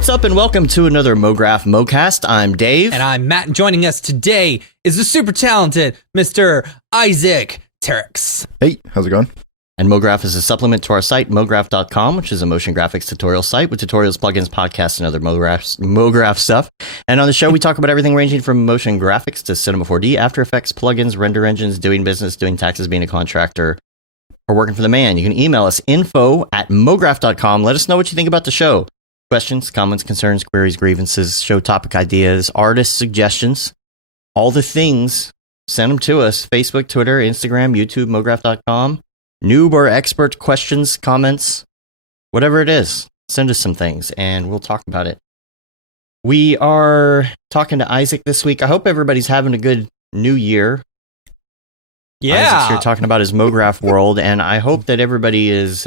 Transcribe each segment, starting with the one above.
What's up and welcome to another Mograph Mocast. I'm Dave. And I'm Matt, and joining us today is the super talented Mr. Isaac Taracks. Hey, how's it going? And Mograph is a supplement to our site, mograph.com, which is a motion graphics tutorial site with tutorials, plugins, podcasts, and other Mograph stuff. And on the show, we talk about everything ranging from motion graphics to Cinema 4D, After Effects, plugins, render engines, doing business, doing taxes, being a contractor, or working for the man. You can email us info@mograph.com. Let us know what you think about the show. Questions, comments, concerns, queries, grievances, show topic ideas, artist suggestions, all the things, send them to us. Facebook, Twitter, Instagram, YouTube, mograph.com. Noob or expert questions, comments, whatever it is, send us some things and we'll talk about it. We are talking to Isaac this week. I hope everybody's having a good new year. Yeah. Isaac's here talking about his Mograph world, and I hope that everybody is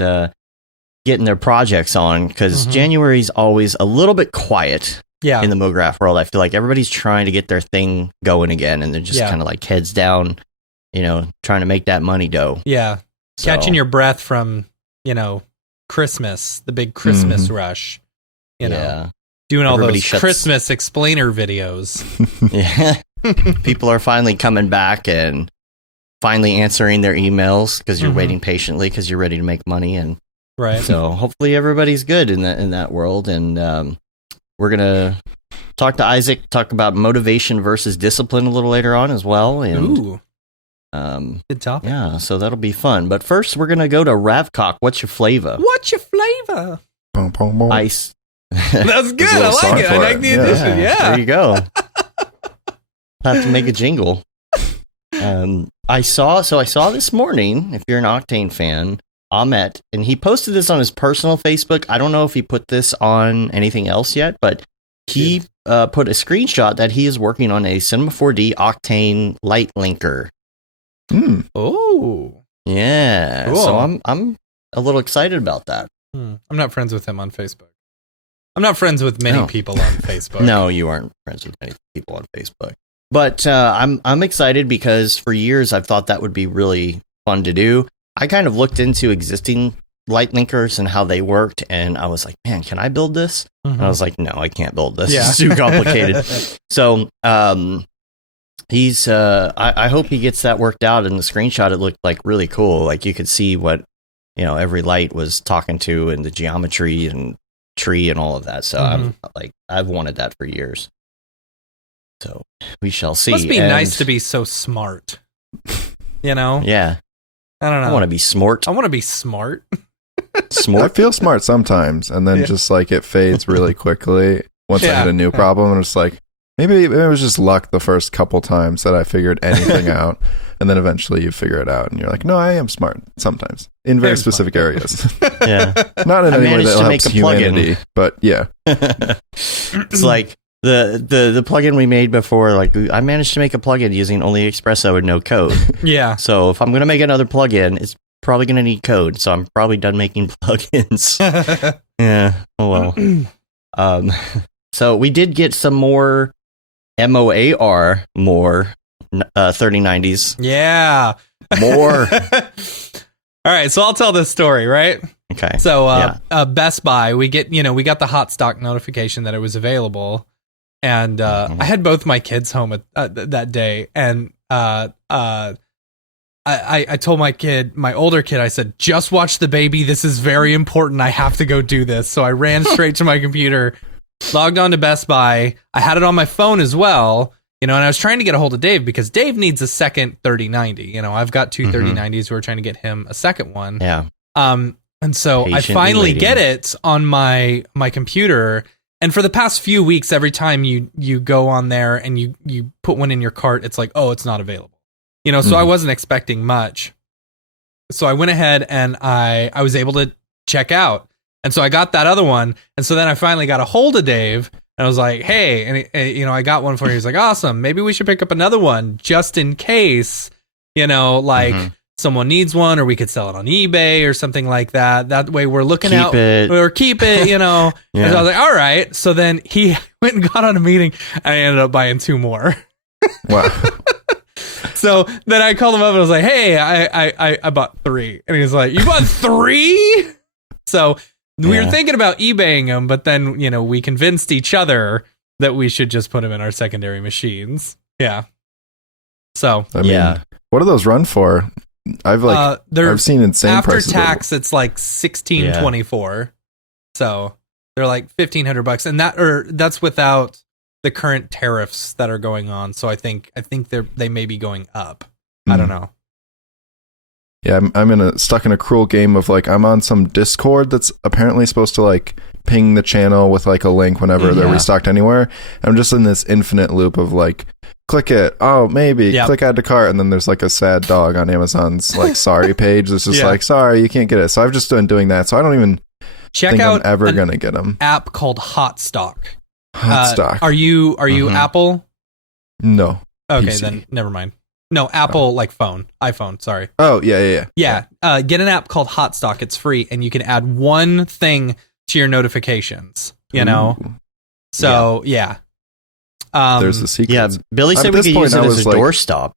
getting their projects on, because January's always a little bit quiet in the Mograph world. I feel like everybody's trying to get their thing going again, and they're just kind of like heads down, trying to make that money dough. Yeah. So. Catching your breath from, Christmas, the big Christmas rush, doing all those Christmas explainer videos. Yeah. People are finally coming back and finally answering their emails because you're waiting patiently because you're ready to make money. And so hopefully everybody's good in that world. And we're going to talk to Isaac, talk about motivation versus discipline a little later on as well. And, ooh. Good topic. Yeah, so that'll be fun. But first, we're going to go to Ravcock. What's your flavor? What's your flavor? Boom, boom, boom. Ice. That's good. I like it. I like the addition. Yeah. There you go. Have to make a jingle. I saw this morning, if you're an Octane fan, Ahmet, and he posted this on his personal Facebook. I don't know if he put this on anything else yet, but he put a screenshot that he is working on a Cinema 4D Octane light linker. Oh, yeah. Cool. So I'm a little excited about that. I'm not friends with him on Facebook. I'm not friends with many people on Facebook. No, you aren't friends with many people on Facebook. But I'm excited because for years I've thought that would be really fun to do. I kind of looked into existing light linkers and how they worked, and I was like, man, can I build this? And I was like, no, I can't build this. It's too complicated. So he's I hope he gets that worked out. In the screenshot, it looked like really cool. Like you could see what every light was talking to and the geometry and tree and all of that. So I've wanted that for years. So we shall see. Must be nice to be so smart. Yeah. I don't know. I want to be smart. I want to be smart. I feel smart sometimes, and then just like it fades really quickly once I hit a new problem, and it's like maybe it was just luck the first couple times that I figured anything out, and then eventually you figure it out, and you're like, no, I am smart sometimes in very specific areas. Yeah, not in any way that helps humanity, but yeah, it's like. The plugin we made before, like I managed to make a plugin using only Espresso and no code. Yeah. So if I'm going to make another plugin, it's probably going to need code. So I'm probably done making plugins. Yeah. Oh well. So we did get some more MOAR, 3090s. Yeah. More. All right. So I'll tell this story, right? Okay. So Best Buy, we got the hot stock notification that it was available. And I had both my kids home that day, and I told my older kid, I said, just watch the baby. This is very important. I have to go do this. So I ran straight to my computer, logged on to Best Buy. I had it on my phone as well, and I was trying to get a hold of Dave because Dave needs a second 3090. I've got two 3090s. We're trying to get him a second one. Yeah. And so I finally get it on my computer. And for the past few weeks, every time you go on there and you put one in your cart, it's like, oh, it's not available. So I wasn't expecting much. So I went ahead and I was able to check out. And so I got that other one. And so then I finally got a hold of Dave and I was like, hey, and I got one for you. He's like, awesome. Maybe we should pick up another one just in case, someone needs one, or we could sell it on eBay or something like that. That way we're looking keep out it. Or keep it, Yeah. And so I was like, all right. So then he went and got on a meeting and I ended up buying two more. Wow. So then I called him up and I was like, hey, I bought three. And he was like, you bought three? So we were thinking about eBaying them, but then, we convinced each other that we should just put them in our secondary machines. Yeah. So, I mean, what do those run for? I've seen insane after prices. After tax, it's like $1,624. So they're like $1,500, and that's without the current tariffs that are going on. So I think they may be going up. I don't know. Yeah, I'm stuck in a cruel game of like, I'm on some Discord that's apparently supposed to like ping the channel with like a link whenever they're restocked anywhere. And I'm just in this infinite loop of like, click it, oh maybe, click add to cart, and then there's like a sad dog on Amazon's like sorry page that's just like, sorry, you can't get it. So I've just been doing that. So I don't even think I'm ever gonna get them. App called Hotstock. Hotstock. Are you Apple? No. Okay, PC. then never mind. No, Apple, like iPhone, sorry. Oh, yeah. Get an app called Hotstock. It's free, and you can add one thing to your notifications, know? So, there's the secret. Yeah, Billy said we could use it as a doorstop.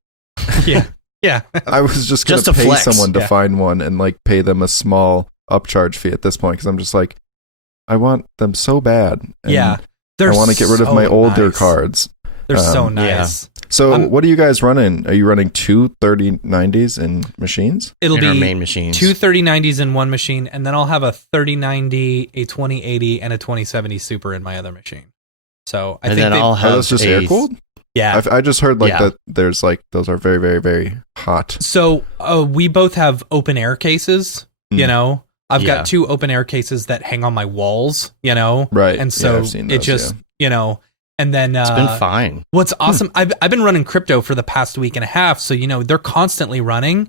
Yeah. I was just going to pay someone to find one and, like, pay them a small upcharge fee at this point, because I'm just like, I want them so bad. And I want to get rid of my older cards. They're so nice. Yeah. So what are you guys running? Are you running two 3090s in machines? It'll be our main machines. Two 3090s in one machine, and then I'll have a 3090, a 2080, and a 2070 Super in my other machine. So I think I'll have those just air cooled. Yeah, I just heard that there's like those are very, very, very hot. So we both have open air cases. I've got two open air cases that hang on my walls. Right, and so it just And then it's been fine. What's awesome, I've been running crypto for the past week and a half, so they're constantly running.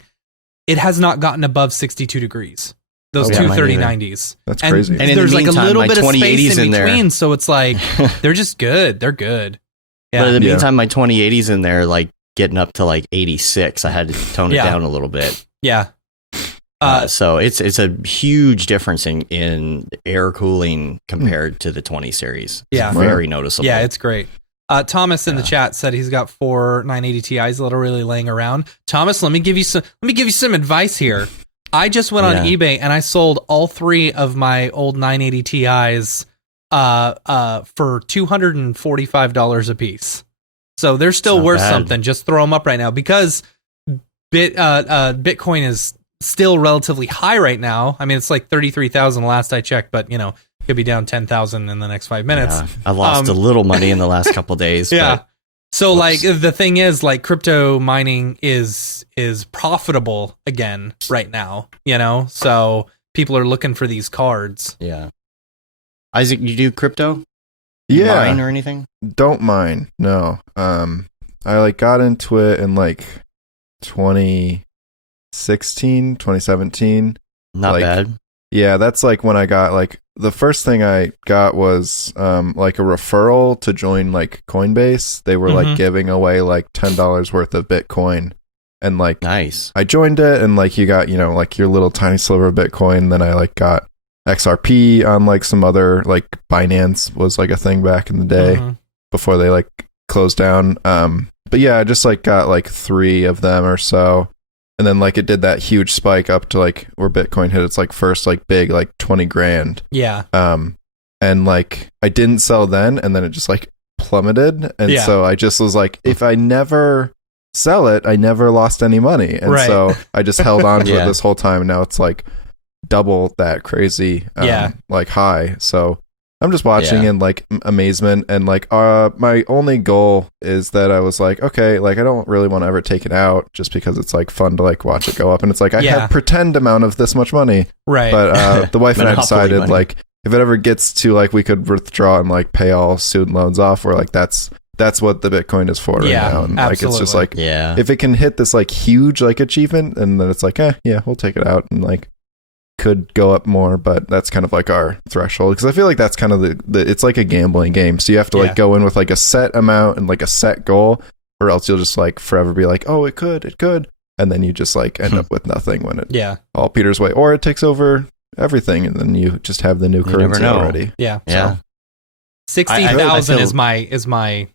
It has not gotten above 62 degrees. Those two 3090s. That's crazy. And in there's the meantime, like a little my bit of 2080s space in between, there. so it's like they're just good. They're good. Yeah. But in the meantime, my 2080s in there, like getting up to like 86. I had to tone it down a little bit. Yeah. So it's a huge difference in air cooling compared to the 20 series. It's very noticeable. Yeah, it's great. Thomas in the chat said he's got 4 980 Ti's literally laying around. Thomas, let me give you some advice here. I just went on eBay and I sold all 3 of my old 980 Ti's for $245 a piece. So they're still worth something. Just throw them up right now because Bitcoin is still relatively high right now. I mean, it's like 33,000 last I checked, but could be down 10,000 in the next 5 minutes. Yeah, I lost a little money in the last couple of days. Yeah. So like the thing is, like, crypto mining is profitable again right now, so people are looking for these cards. Yeah. Isaac, you do crypto? Mine or anything? Don't mine. No. I like got into it in like 2017. Not bad. Yeah, that's like when I got like the first thing I got was like a referral to join like Coinbase. They were like giving away like $10 worth of Bitcoin, and like nice. I joined it, and like you got like your little tiny sliver of Bitcoin. Then I like got XRP on like some other, like Binance was like a thing back in the day before they like closed down. But yeah, I just like got like 3 of them or so. And then like it did that huge spike up to like where Bitcoin hit its like first like big like 20 grand. Yeah. And like I didn't sell then, and then it just like plummeted. And so I just was like, if I never sell it, I never lost any money. And so I just held on to it this whole time. And now it's like double that crazy like high. So I'm just watching in like amazement, and like my only goal is that I was like, okay, like I don't really want to ever take it out just because it's like fun to like watch it go up, and it's like I have pretend amount of this much money, right? But the wife and I decided like if it ever gets to like we could withdraw and like pay all student loans off, or like that's what the Bitcoin is for right now, and like it's just like if it can hit this like huge like achievement, and then it's like we'll take it out, and like could go up more, but that's kind of like our threshold, because I feel like that's kind of the it's like a gambling game, so you have to like go in with like a set amount and like a set goal, or else you'll just like forever be like, oh, it could, and then you just like end up with nothing when it all peters away, or it takes over everything, and then you just have the new currency already. So 60,000 is my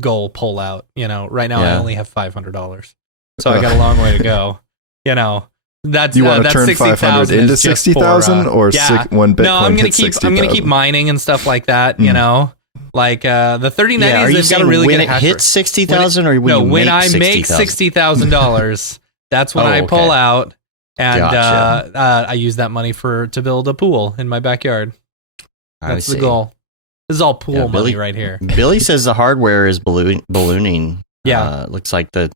goal pull out. Right now I only have $500, so I got a long way to go. You want to turn 500 into 60,000 or one Bitcoin? No, I'm gonna keep mining and stuff like that. You know, like the 3090s. They've got a really good hash rate. When it hits 60,000, or when I make $60,000, that's when I pull out, and I use that money to build a pool in my backyard. That's the goal. This is all pool money right here. Billy says the hardware is ballooning. Yeah, looks like the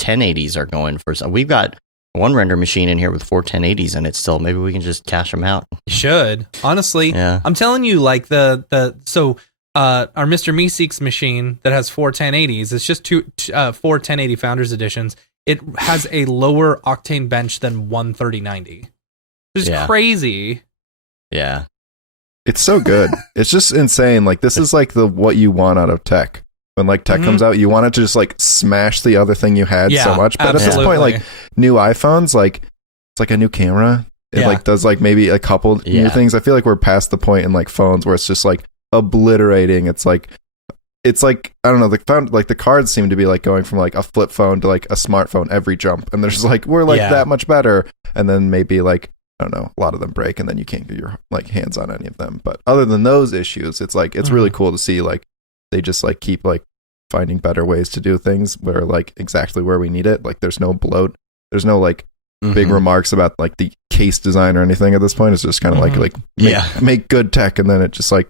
1080s are going for some. We've got one render machine in here with 4 1080s in it still. Maybe we can just cash them out. You should. Honestly, I'm telling you, like our Mr. Meeseeks machine that has 4 1080s, it's just 4 1080 Founders Editions. It has a lower octane bench than one 3090. It's crazy. Yeah. It's so good. It's just insane. Like, this is like what you want out of tech. When like tech comes out, you want it to just like smash the other thing you had so much. But at this point, like new iPhones, like it's like a new camera. It like does like maybe a couple new things. I feel like we're past the point in like phones where it's just like obliterating. It's like I don't know. The cards seem to be like going from like a flip phone to like a smartphone every jump, and there's like we're like that much better. And then maybe like I don't know, a lot of them break, and then you can't get your like hands on any of them. But other than those issues, it's like it's really cool to see like they just like keep like finding better ways to do things where like exactly where we need it. Like there's no bloat, there's no like big remarks about like the case design or anything at this point. It's just kind of like make good tech, and then it just like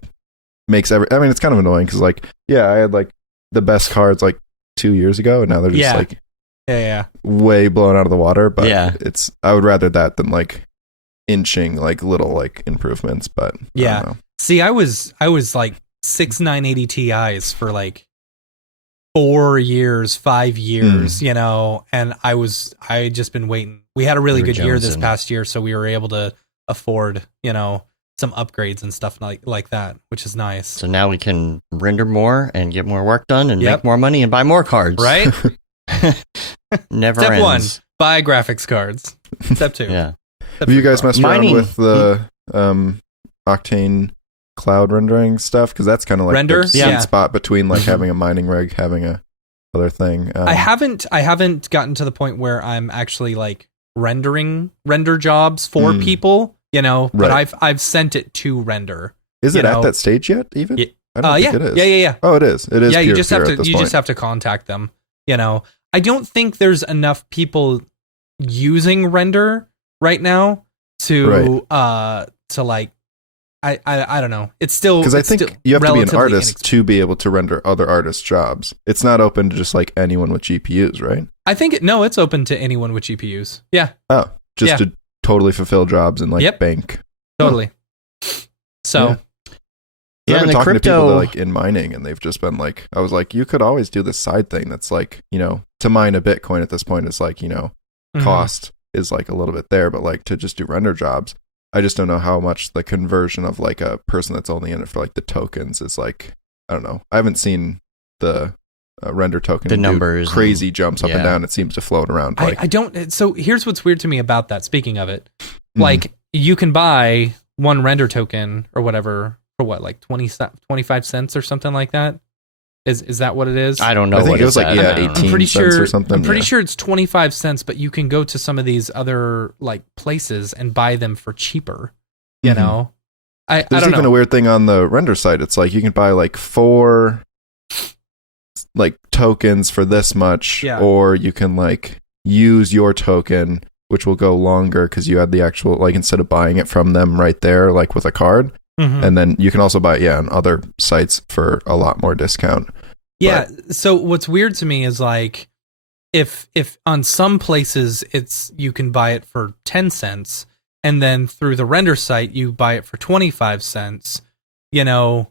makes I mean, it's kind of annoying because like I had like the best cards like 2 years ago, and now they're just like way blown out of the water. But I would rather that than like inching like little like improvements. But I don't know. See, I was like 6 980 Ti's for like 4 years, 5 years, you know, and I had just been waiting. We had a really good year this past year, so we were able to afford, you know, some upgrades and stuff like that, which is nice. So now we can render more and get more work done and make more money and buy more cards. Right? Never Step ends. 1, buy graphics cards. Step 2. Have you guys messed around with the Octane cloud rendering stuff? Because that's kind of like the sweet spot between like having a mining rig, having a other thing. I haven't gotten to the point where I'm actually like render jobs for people, you know, but I've sent it to render. Is it at that stage yet even? I don't think it is. Yeah. Oh, it is. It is. Yeah, you just have to contact them, you know. I don't think there's enough people using render right now to like I don't know. It's still because I think you have to be an artist to be able to render other artists' jobs. It's not open to just like anyone with GPUs, right? I think it's open to anyone with GPUs. Yeah. Oh, just to totally fulfill jobs and like bank. Totally. So. Yeah, I've been talking to people that like in mining, and they've just been like, I was like, you could always do this side thing that's like, you know, to mine a Bitcoin at this point is like, you know, cost is like a little bit there, but like to just do render jobs, I just don't know how much the conversion of like a person that's only in it for like the tokens is like, I don't know. I haven't seen the render token the numbers crazy jumps up and down. It seems to float around. Like, I don't. So here's what's weird to me about that. Speaking of it, like you can buy one render token or whatever for what, like 25 cents or something like that. Is that what it is? I don't know. I think it was like 18 cents or something. I'm pretty sure it's 25 cents, but you can go to some of these other like places and buy them for cheaper. You know, There's even a weird thing on the render site. It's like you can buy like 4 like tokens for this much, or you can like use your token, which will go longer because you had the actual like instead of buying it from them right there, like with a card. And then you can also buy on other sites for a lot more discount. Yeah. So what's weird to me is like if on some places you can buy it for 10 cents and then through the render site you buy it for 25 cents, you know,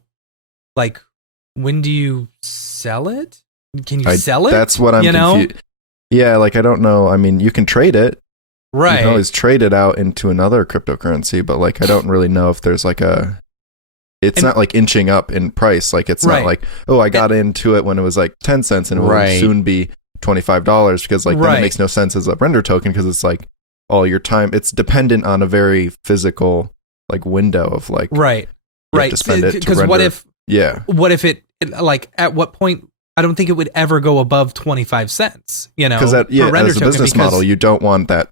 like when do you sell it? Can you sell it? That's what I'm confused. Yeah, like I don't know. I mean, you can trade it. Right. You can always trade it out into another cryptocurrency, but like I don't really know if there's like it's not like inching up in price. Like it's not like, oh, I got into it when it was like 10 cents and it will soon be $25 because like then it makes no sense as a render token because it's like all your time. It's dependent on a very physical like window of like right to spend it to render. What if it like at what point? I don't think it would ever go above 25 cents. You know, because as a business model, you don't want that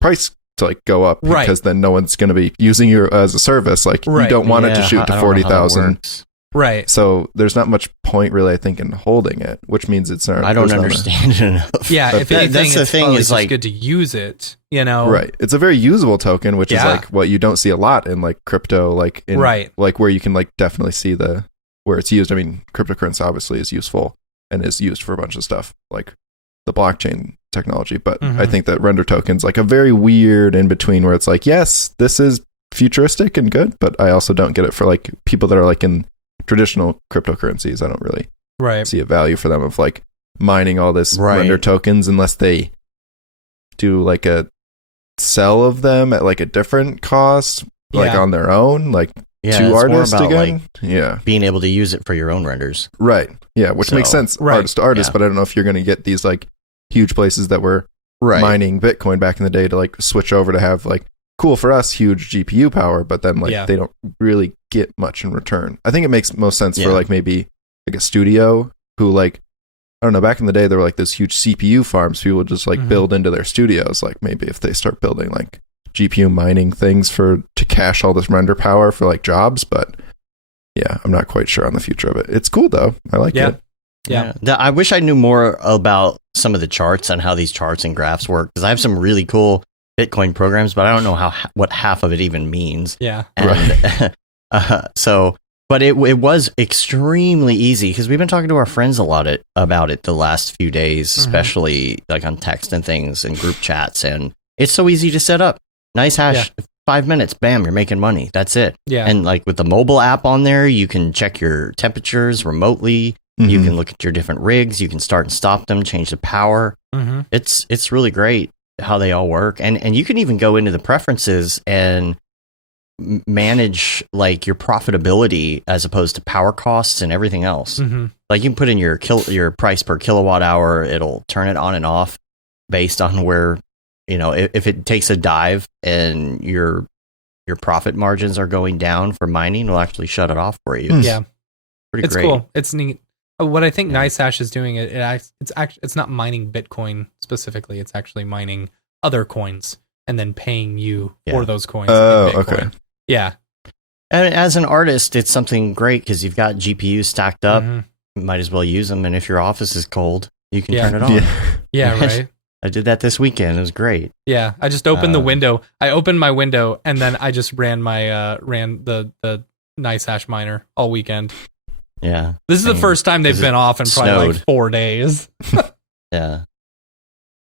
price to like go up Right. because then no one's going to be using you as a service. Like you don't want it to shoot to 40,000. Right. So there's not much point really, I think, in holding it, which means it's not. I don't understand it enough. Yeah, if anything, that's the it's thing is like good to use it, you know. Right. It's a very usable token, which is like what you don't see a lot in like crypto, like in like where you can like definitely see where it's used. I mean, cryptocurrency obviously is useful and is used for a bunch of stuff like the blockchain technology, but I think that render tokens like a very weird in between where it's like, yes, this is futuristic and good, but I also don't get it for like people that are like in traditional cryptocurrencies. I don't really see a value for them of like mining all this render tokens unless they do like a sell of them at like a different cost, like on their own, like to artists again. Like being able to use it for your own renders. Right. Yeah, which makes sense artist to artist, but I don't know if you're going to get these like huge places that were mining Bitcoin back in the day to like switch over to have like cool for us huge GPU power, but then like they don't really get much in return. I think it makes most sense for like maybe like a studio who like, I don't know, back in the day there were like those huge CPU farms people would just like build into their studios. Like maybe if they start building like GPU mining things to cache all this render power for like jobs, but yeah, I'm not quite sure on the future of it. It's cool though. I like it. Yeah. I wish I knew more about some of the charts and how these charts and graphs work, because I have some really cool Bitcoin programs, but I don't know what half of it even means. Yeah. And, but it was extremely easy because we've been talking to our friends a lot about it the last few days, especially like on text and things and group chats, and it's so easy to set up. Nice hash, 5 minutes, bam, you're making money. That's it. Yeah. And like with the mobile app on there, you can check your temperatures remotely. You can look at your different rigs. You can start and stop them, change the power. It's really great how they all work. And you can even go into the preferences and manage like your profitability as opposed to power costs and everything else. Like you can put in your price per kilowatt hour. It'll turn it on and off based on where, you know, if it takes a dive and your profit margins are going down for mining, it'll actually shut it off for you. Yeah. It's great. Cool. It's neat. What I think NiceHash is doing, it's not mining Bitcoin specifically. It's actually mining other coins and then paying you for those coins. Oh, okay. Yeah. And as an artist, it's something great because you've got GPUs stacked up. You might as well use them. And if your office is cold, you can turn it on. Yeah, right. I did that this weekend. It was great. Yeah, I just opened the window. I opened my window and then I just ran the NiceHash miner all weekend. Yeah. This is the first time they've been off in probably like 4 days. Yeah.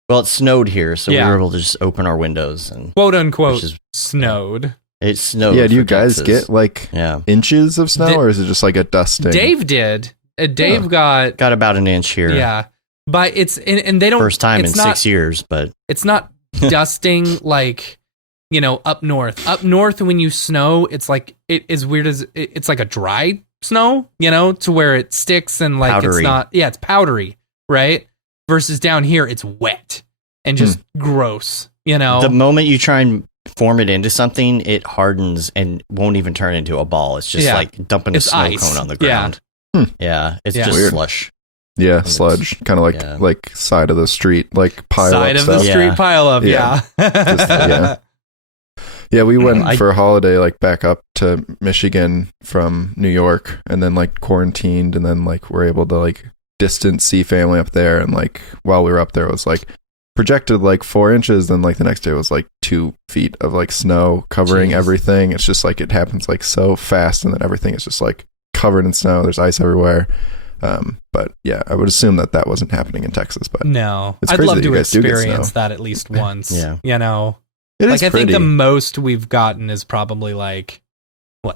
Well, it snowed here, so we were able to just open our windows and quote unquote snowed. It snowed. Yeah, do you guys get like inches of snow, or is it just like a dusting? Dave did. Dave got about an inch here. Yeah. But it's and they don't first time in 6 years, but it's not dusting like, you know, up north. Up north when you snow, it's like as weird as it's like a dry snow, you know, to where it sticks and like powdery. It's not it's powdery, right? Versus down here it's wet and just gross, you know. The moment you try and form it into something, it hardens and won't even turn into a ball. It's just like dumping a snow cone on the ground. Yeah, it's just weird. Slush. Yeah, sludge, kind of like side of the street, like pile side up of the street pile up. Yeah, we went for a holiday, like back up to Michigan from New York, and then like quarantined, and then like we're able to like distant see family up there, and like while we were up there, it was like projected like 4 inches, then like the next day was like 2 feet of like snow covering everything. It's just like it happens like so fast, and then everything is just like covered in snow. There's ice everywhere. But yeah, I would assume that wasn't happening in Texas. But no, I'd love to experience that at least once. You know. Like I think the most we've gotten is probably like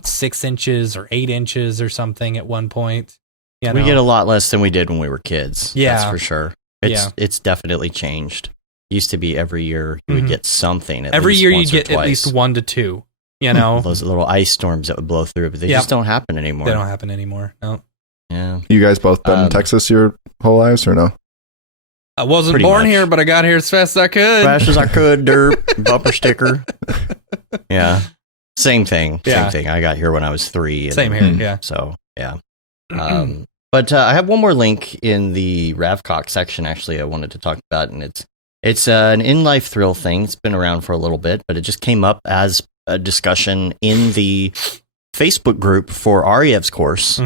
6 inches or 8 inches or something at one point. You know? We get a lot less than we did when we were kids. Yeah, that's for sure. It's definitely changed. Used to be every year you would get something. Every year you get at least 1 to 2. You know, those little ice storms that would blow through, but they just don't happen anymore. They don't happen anymore. No. Yeah. You guys both been in Texas your whole lives or no? I wasn't born here, but I got here as fast as I could. Fast as I could, dirt, bumper sticker. Yeah. Same thing. Same thing. I got here when I was 3. Same here, yeah. So, yeah. But I have one more link in the Ravcock section, actually, I wanted to talk about, and it's It's an in-life thrill thing. It's been around for a little bit, but it just came up as a discussion in the Facebook group for Aryev's course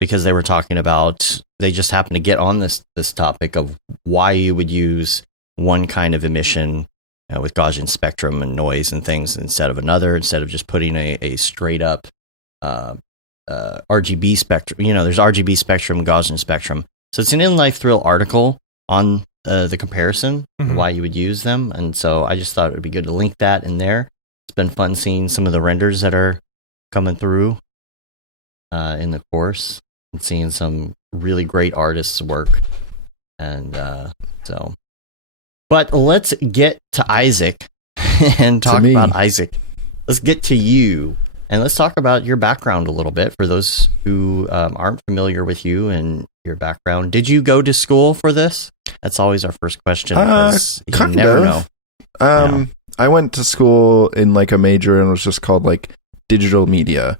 because they were talking about, they just happened to get on this topic of why you would use one kind of emission with Gaussian spectrum and noise and things instead of another, instead of just putting a straight up RGB spectrum. There's RGB spectrum, Gaussian spectrum. So it's an in-life thrill article on the comparison, why you would use them. And so I just thought it would be good to link that in there. It's been fun seeing some of the renders that are coming through in the course and seeing some really great artists' work. And but let's get to Isaac and talk about Isaac. Let's get to you and let's talk about your background a little bit for those who aren't familiar with you and your background. Did you go to school for this? That's always our first question. You never know. I went to school in like a major and it was just called like digital media.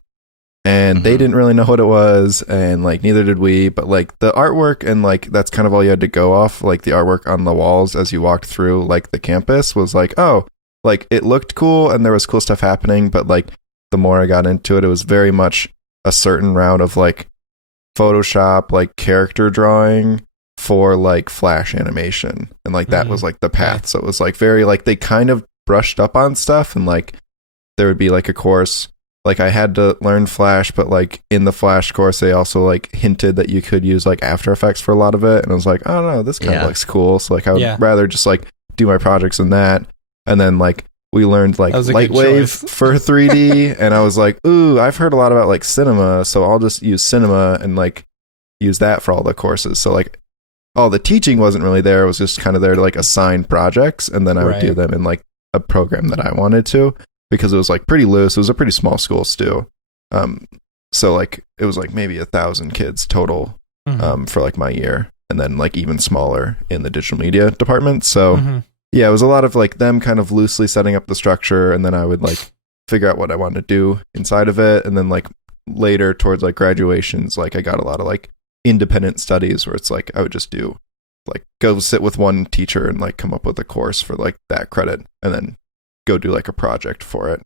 And they didn't really know what it was, and like neither did we, but like the artwork and like that's kind of all you had to go off, like the artwork on the walls as you walked through like the campus was like, oh, like it looked cool and there was cool stuff happening, but like the more I got into it, it was very much a certain route of like Photoshop, like character drawing for like Flash animation, and like that was like the path. So it was like very like they kind of brushed up on stuff, and like there would be like a course. Like I had to learn Flash, but like in the Flash course, they also like hinted that you could use like After Effects for a lot of it. And I was like, oh no, this kind of looks cool. So like I would rather just like do my projects in that. And then like we learned like Lightwave for 3D. And I was like, ooh, I've heard a lot about like cinema. So I'll just use cinema and like use that for all the courses. So like all the teaching wasn't really there. It was just kind of there to like assign projects. And then I would do them in like a program that I wanted to. Because it was like pretty loose. It was a pretty small school still. So like it was like maybe 1,000 kids total for like my year, and then like even smaller in the digital media department. So yeah, it was a lot of like them kind of loosely setting up the structure, and then I would like figure out what I wanted to do inside of it. And then like later towards like graduations, like I got a lot of like independent studies where it's like I would just do like go sit with one teacher and like come up with a course for like that credit, and then go do like a project for it.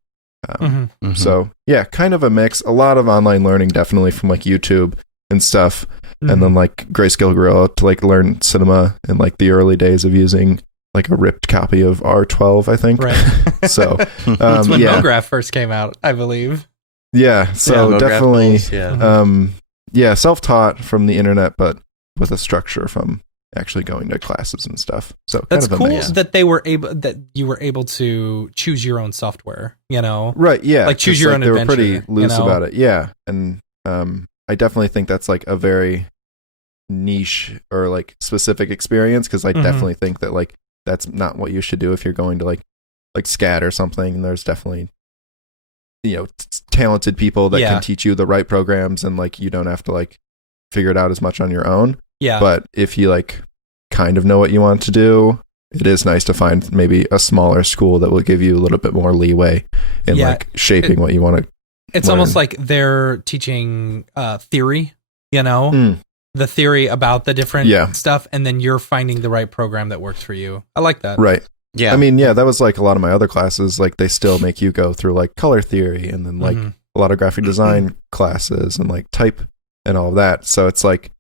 So yeah, kind of a mix. A lot of online learning, definitely from like YouTube and stuff, and then like Grayscale Gorilla to like learn cinema in like the early days of using like a ripped copy of R12, I think. Right. So that's when Mograph first came out, I believe. Yeah. So definitely, self-taught from the internet, but with a structure from actually going to classes and stuff. So that's kind of cool that you were able to choose your own software, right. Yeah. Like choose your own they adventure. They were pretty loose about it. Yeah. And I definitely think that's like a very niche or like specific experience. Cause I definitely think that like, that's not what you should do if you're going to like SCAD or something. And there's definitely, talented people that can teach you the right programs, and like, you don't have to like figure it out as much on your own. Yeah. But if you like kind of know what you want to do, it is nice to find maybe a smaller school that will give you a little bit more leeway in like shaping what you want to It's learn. Almost like they're teaching theory, the theory about the different stuff, and then you're finding the right program that works for you. I like that. Right. Yeah. I mean, that was like a lot of my other classes. Like they still make you go through like color theory, and then like a lot of graphic design classes and like type and all of that. So it's like,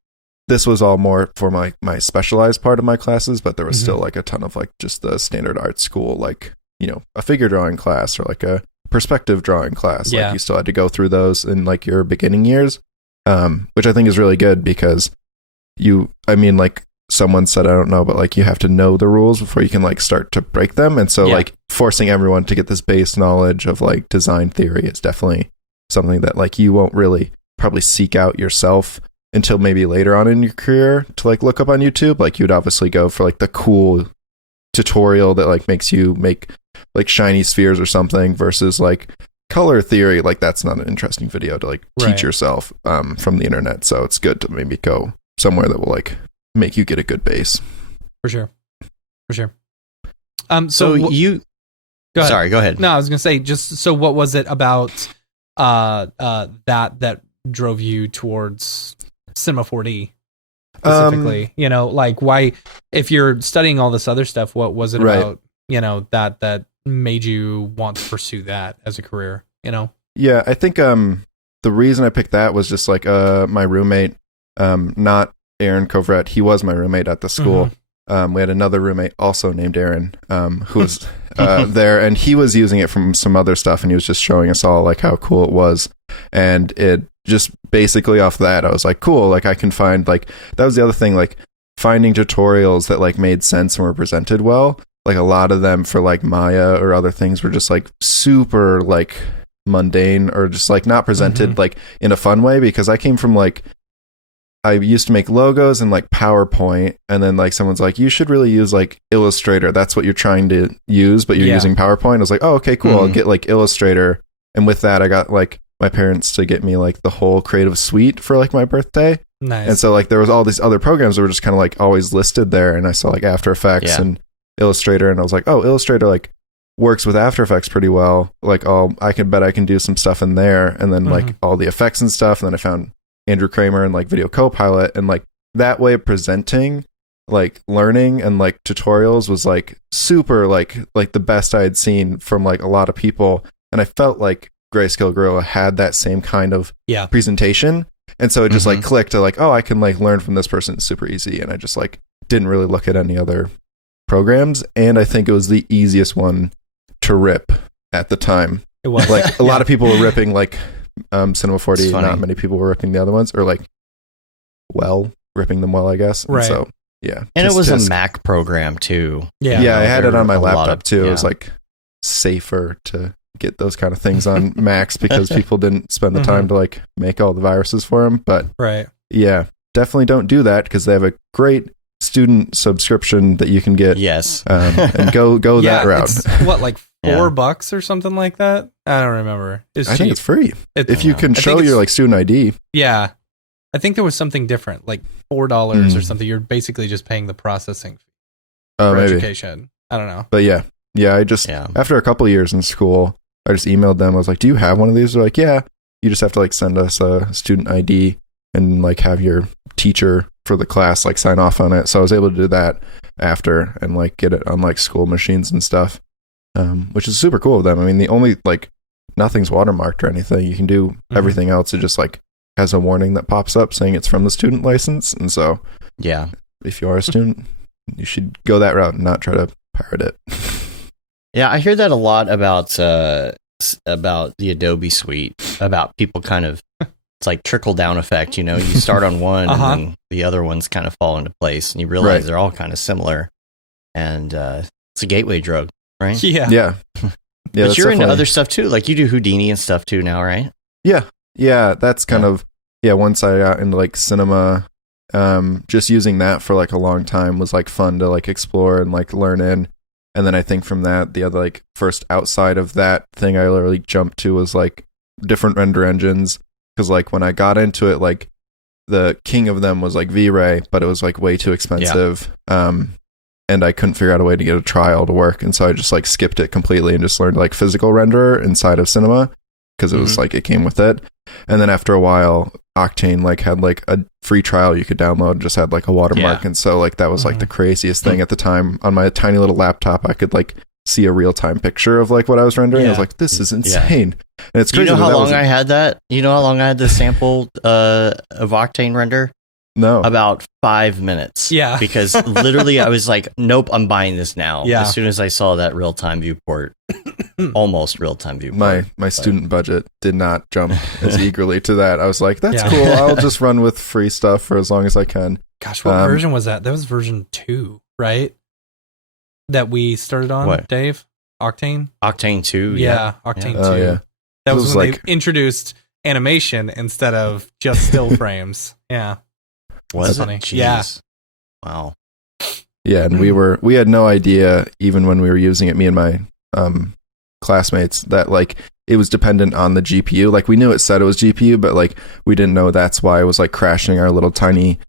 this was all more for my specialized part of my classes, but there was still like a ton of like just the standard art school, like, a figure drawing class or like a perspective drawing class. Like you still had to go through those in like your beginning years, which I think is really good because like someone said, I don't know, but like you have to know the rules before you can like start to break them. And so like forcing everyone to get this base knowledge of like design theory is definitely something that like you won't really probably seek out yourself until maybe later on in your career to like look up on YouTube. Like you'd obviously go for like the cool tutorial that like makes you make like shiny spheres or something versus like color theory. Like that's not an interesting video to like teach yourself from the internet. So it's good to maybe go somewhere that will like make you get a good base. For sure. So you go ahead. Sorry, go ahead. No, I was gonna say, just so what was it about that drove you towards Cinema 4D? specifically? Like why, if you're studying all this other stuff, what was it about, that made you want to pursue that as a career, Yeah, I think the reason I picked that was just like my roommate, not Aaron Covret, he was my roommate at the school. We had another roommate also named Aaron, who was there, and he was using it from some other stuff, and he was just showing us all like how cool it was. And it just basically off that, I was like, cool, like I can find, like, that was the other thing, like finding tutorials that like made sense and were presented well. Like a lot of them for like Maya or other things were just like super like mundane, or just like not presented like in a fun way, because I came from like, I used to make logos in like PowerPoint, and then like someone's like, you should really use like Illustrator. That's what you're trying to use, but you're using PowerPoint. I was like, oh, okay, cool. I'll get like Illustrator. And with that, I got like my parents to get me like the whole Creative Suite for like my birthday. Nice. And so like there was all these other programs that were just kind of like always listed there. And I saw like After Effects and Illustrator, and I was like, oh, Illustrator like works with After Effects pretty well. Like, I can do some stuff in there. And then like all the effects and stuff. And then I found Andrew Kramer and like Video Copilot, and like that way of presenting like learning and like tutorials was like super like the best I had seen from like a lot of people. And I felt like Grayscale Gorilla had that same kind of presentation. And so it just like clicked to like, oh, I can like learn from this person super easy. And I just like didn't really look at any other programs. And I think it was the easiest one to rip at the time. It was like a lot of people were ripping like Cinema 4D. Not many people were ripping the other ones, or like ripping them well, I guess. Right. And so yeah. And it was a Mac program too. Yeah. I had it on my laptop too. It was like safer to get those kind of things on Macs because people didn't spend the time to like make all the viruses for them. But yeah, definitely don't do that, because they have a great student subscription that you can get. Yes. And go that route. It's, what, like $4 or something like that? I don't remember. I think it's free. If you can show your like student ID. Yeah. I think there was something different, like $4 or something. You're basically just paying the processing fee for education. I don't know. But yeah, I just, after a couple of years in school, I just emailed them. I was like, do you have one of these? They're like, yeah, you just have to like send us a student ID and like have your teacher for the class like sign off on it. So I was able to do that after and like get it on like school machines and stuff, which is super cool of them. I mean, the only like nothing's watermarked or anything. You can do everything else. It just like has a warning that pops up saying it's from the student license. And so if you are a student, you should go that route and not try to pirate it. Yeah, I hear that a lot about the Adobe suite, about people kind of, it's like trickle down effect, you start on one and then the other ones kind of fall into place, and you realize they're all kind of similar, and it's a gateway drug, right? Yeah. But you're into other stuff too, like you do Houdini and stuff too now, right? Yeah, that's kind of, once I got into like cinema, just using that for like a long time was like fun to like explore and like learn in. And then I think from that, the other like first outside of that thing I literally jumped to was like different render engines. Because like when I got into it, like the king of them was like V-Ray, but it was like way too expensive. And I couldn't figure out a way to get a trial to work. And so I just like skipped it completely and just learned like physical renderer inside of Cinema, because it was like it came with it. And then after a while, Octane like had like a free trial you could download, just had like a watermark. And so like that was like the craziest thing at the time. On my tiny little laptop, I could like see a real-time picture of like what I was rendering. I was like, this is insane. And it's crazy. You know how long I had that? You know how long I had the sample of Octane render? No. About 5 minutes. Yeah. Because literally I was like, nope, I'm buying this now. Yeah. As soon as I saw that real-time viewport, almost real-time viewport. My student budget did not jump as eagerly to that. I was like, that's cool. I'll just run with free stuff for as long as I can. Gosh, what version was that? That was version 2, right? That we started on, what? Dave? Octane? Octane 2, yeah. Octane 2. Yeah. That was when they introduced animation instead of just still frames. Yeah. Was funny. it? Jeez. Yeah. Wow. Yeah, and we had no idea, even when we were using it, me and my classmates, that like it was dependent on the GPU. Like we knew it said it was GPU, but like we didn't know that's why it was like crashing our little tiny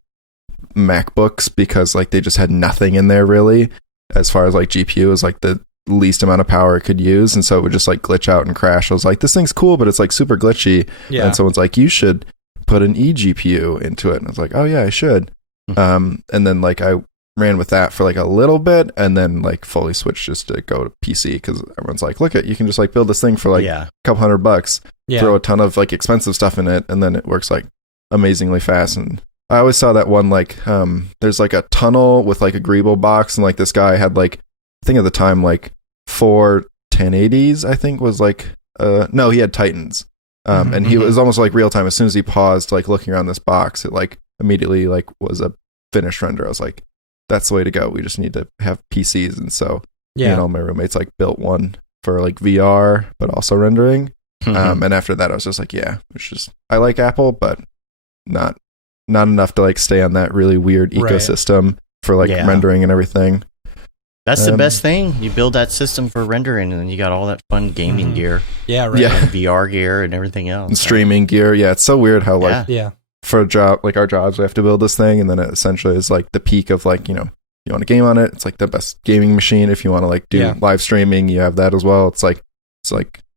MacBooks, because like they just had nothing in there really as far as like GPU is like the least amount of power it could use, and so it would just like glitch out and crash. I was like, this thing's cool, but it's like super glitchy. And someone's like, you should put an eGPU into it, and I was like, oh yeah, I should. And then like I ran with that for like a little bit, and then like fully switched just to go to PC because everyone's like, look, you can just like build this thing for like a couple $100, throw a ton of like expensive stuff in it, and then it works like amazingly fast. And I always saw that one like there's like a tunnel with like a Greeble box, and like this guy had like, I think at the time like 4 1080s, I think was like no, he had Titans. And he was almost like real time. As soon as he paused, like looking around this box, it like immediately like was a finished render. I was like, that's the way to go. We just need to have PCs. And so me and all my roommates like built one for like VR, but also rendering. And after that, I was just like, it's just, I like Apple, but not enough to like stay on that really weird ecosystem for like rendering and everything. That's the best thing. You build that system for rendering, and then you got all that fun gaming gear. Yeah, right. And VR gear and everything else. And streaming gear. Yeah, it's so weird how like for a job, like our jobs, we have to build this thing, and then it essentially is like the peak of like, you know, you want to game on it. It's like the best gaming machine. If you want to like do live streaming, you have that as well. It's like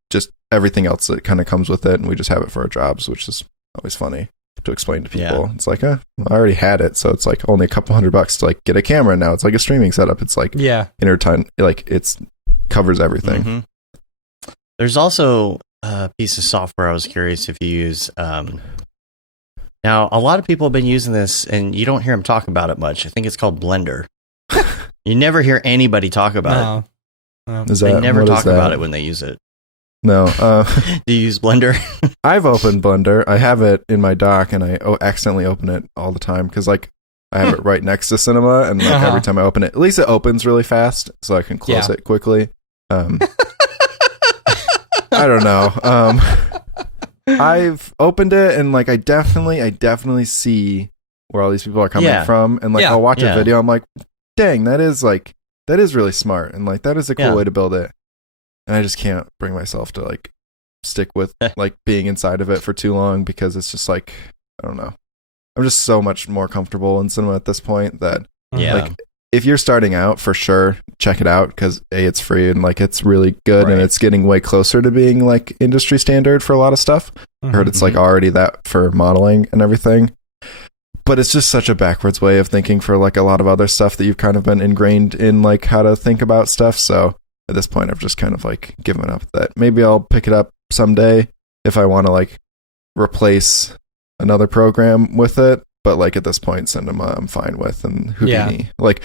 just everything else that kind of comes with it, and we just have it for our jobs, which is always funny to explain to people. It's like, well, I already had it, so it's like only a couple $100 to like get a camera. Now it's like a streaming setup. It's like intertwined, like it's covers everything. There's also a piece of software I was curious if you use. Now a lot of people have been using this, and you don't hear them talk about it much. I think it's called Blender. You never hear anybody talk about it. They never talk about it when they use it. No. Do you use Blender? I've opened Blender. I have it in my dock, and I accidentally open it all the time because like I have it right next to Cinema, and like every time I open it, at least it opens really fast, so I can close it quickly. I don't know. I've opened it, and like I definitely see where all these people are coming from, and like I'll watch a video, I'm like, dang, that is really smart, and like that is a cool way to build it. And I just can't bring myself to like stick with like being inside of it for too long because it's just like, I don't know. I'm just so much more comfortable in Cinema at this point that like if you're starting out, for sure, check it out because it's free and like it's really good and it's getting way closer to being like industry standard for a lot of stuff. I heard it's like already that for modeling and everything. But it's just such a backwards way of thinking for like a lot of other stuff that you've kind of been ingrained in like how to think about stuff. So at this point, I've just kind of like given up that maybe I'll pick it up someday if I want to like replace another program with it. But like at this point, Cinema I'm fine with, and Houdini. Like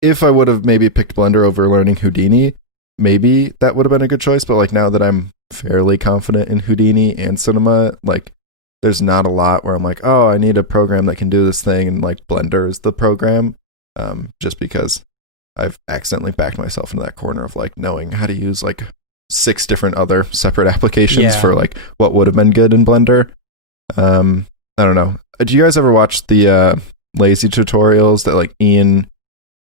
if I would have maybe picked Blender over learning Houdini, maybe that would have been a good choice. But like now that I'm fairly confident in Houdini and Cinema, like there's not a lot where I'm like, oh, I need a program that can do this thing, and like Blender is the program, just because I've accidentally backed myself into that corner of like knowing how to use like 6 different other separate applications for like what would have been good in Blender. I don't know. Do you guys ever watch the lazy tutorials that like Ian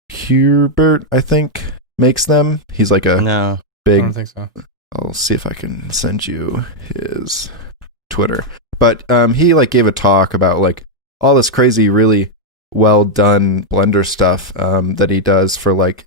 Hubert, I think, makes them? He's like a big. I don't think so. I'll see if I can send you his Twitter. But he like gave a talk about like all this crazy, really well done Blender stuff that he does for like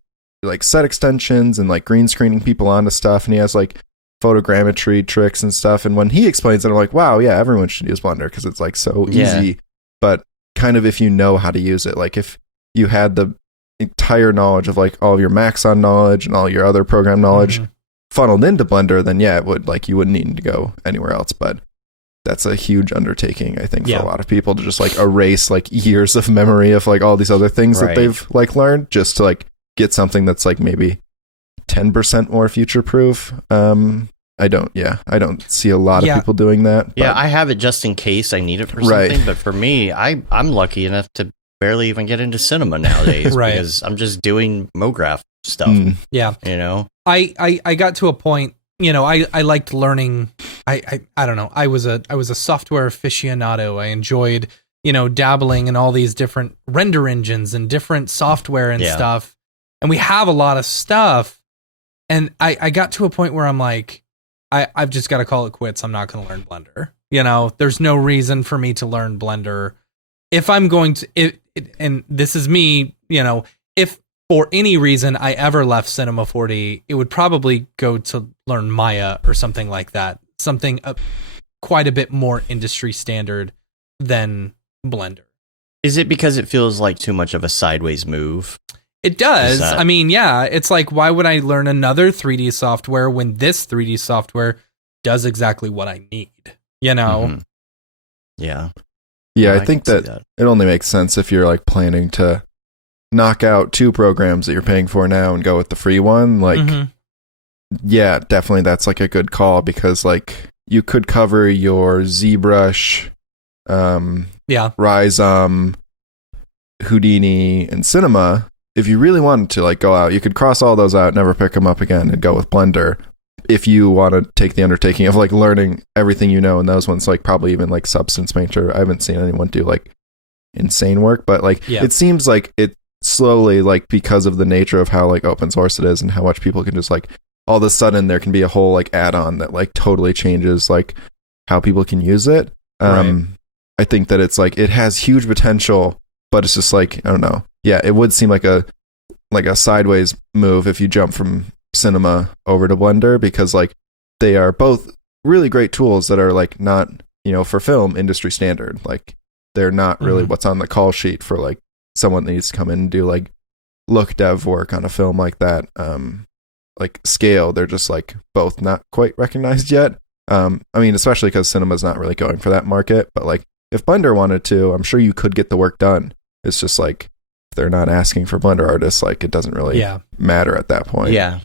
set extensions and like green screening people onto stuff, and he has like photogrammetry tricks and stuff. And when he explains it, I'm like, wow, yeah, everyone should use Blender because it's like so easy. But kind of if you know how to use it, like if you had the entire knowledge of like all of your Maxon knowledge and all your other program knowledge funneled into Blender, then it would like you wouldn't need to go anywhere else. But that's a huge undertaking, I think, for a lot of people to just like erase like years of memory of like all these other things that they've like learned just to like get something that's like maybe 10% more future proof. I don't see a lot of people doing that. Yeah, I have it just in case I need it for something. But for me, I'm lucky enough to barely even get into Cinema nowadays because I'm just doing Mograph stuff. Yeah, you know, I got to a point. You know, I liked learning. I don't know. I was a software aficionado. I enjoyed, you know, dabbling in all these different render engines and different software and stuff. And we have a lot of stuff. And I got to a point where I'm like, I've just got to call it quits. I'm not going to learn Blender. You know, there's no reason for me to learn Blender. If I'm going to, and this is me, you know, if for any reason I ever left Cinema 4D, it would probably go to learn Maya or something like that. Something quite a bit more industry standard than Blender. Is it because it feels like too much of a sideways move? It does. I mean, yeah, it's like, why would I learn another 3D software when this 3D software does exactly what I need? You know? Mm-hmm. Yeah. Yeah, I think that it only makes sense if you're like planning to knock out 2 programs that you're paying for now and go with the free one. Like, yeah, definitely that's like a good call, because like you could cover your ZBrush, Rhizome, Houdini, and Cinema. If you really wanted to like go out, you could cross all those out, never pick them up again, and go with Blender. If you want to take the undertaking of like learning everything you know in those ones, like probably even like Substance Painter. I haven't seen anyone do like insane work, but like it seems like it slowly, like because of the nature of how like open source it is and how much people can just like, all of a sudden there can be a whole like add-on that like totally changes like how people can use it. I think that it's like, it has huge potential, but it's just like, I don't know. Yeah, it would seem like a sideways move if you jump from Cinema over to Blender, because like they are both really great tools that are like not, you know, for film industry standard. Like they're not really what's on the call sheet for like someone that needs to come in and do like look dev work on a film like that. Like scale, they're just like both not quite recognized yet. I mean, especially because Cinema's not really going for that market, but like if Blender wanted to, I'm sure you could get the work done. It's just like, if they're not asking for Blender artists, like it doesn't really matter at that point. Yeah.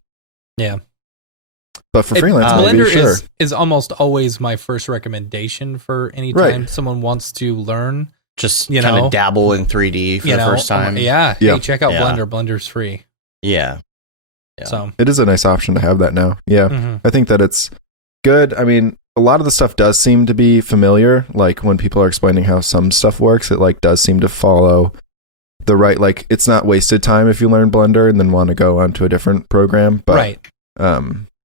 But for freelance, Blender is almost always my first recommendation for any time someone wants to learn. Just kind of dabble in 3D for the first time. Hey, check out Blender. Blender's free. Yeah. So it is a nice option to have that now. Yeah. I think that it's good. I mean, a lot of the stuff does seem to be familiar. Like when people are explaining how some stuff works, it like does seem to follow the right, like it's not wasted time if you learn Blender and then want to go on to a different program. But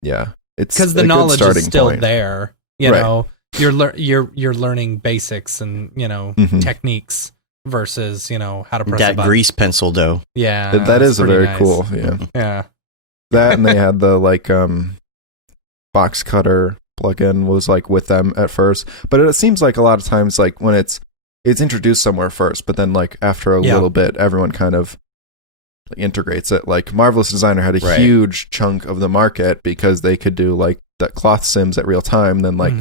yeah, it's because the knowledge is still there. You know, you're learning basics and, you know, techniques versus, you know, how to press that grease pencil dough. Yeah, that is a very cool. Yeah. That, and they had the like box cutter plugin was like with them at first, but it seems like a lot of times like when it's introduced somewhere first, but then like after a little bit, everyone kind of integrates it. Like Marvelous Designer had a huge chunk of the market because they could do like the cloth sims at real time. Then like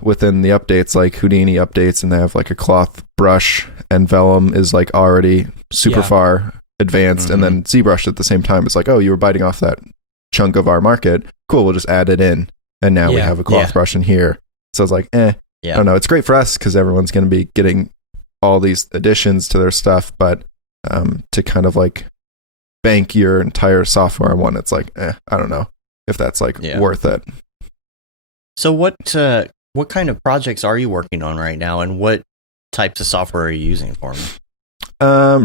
within the updates, like Houdini updates, and they have like a cloth brush, and Vellum is like already super far advanced, and then ZBrush at the same time. It's like, oh, you were biting off that chunk of our market. Cool, we'll just add it in, and now we have a cloth brush in here. So it's like, I don't know. It's great for us because everyone's going to be getting all these additions to their stuff, but to kind of like bank your entire software on one, it's like, I don't know if that's like worth it. So what kind of projects are you working on right now, and what types of software are you using for them?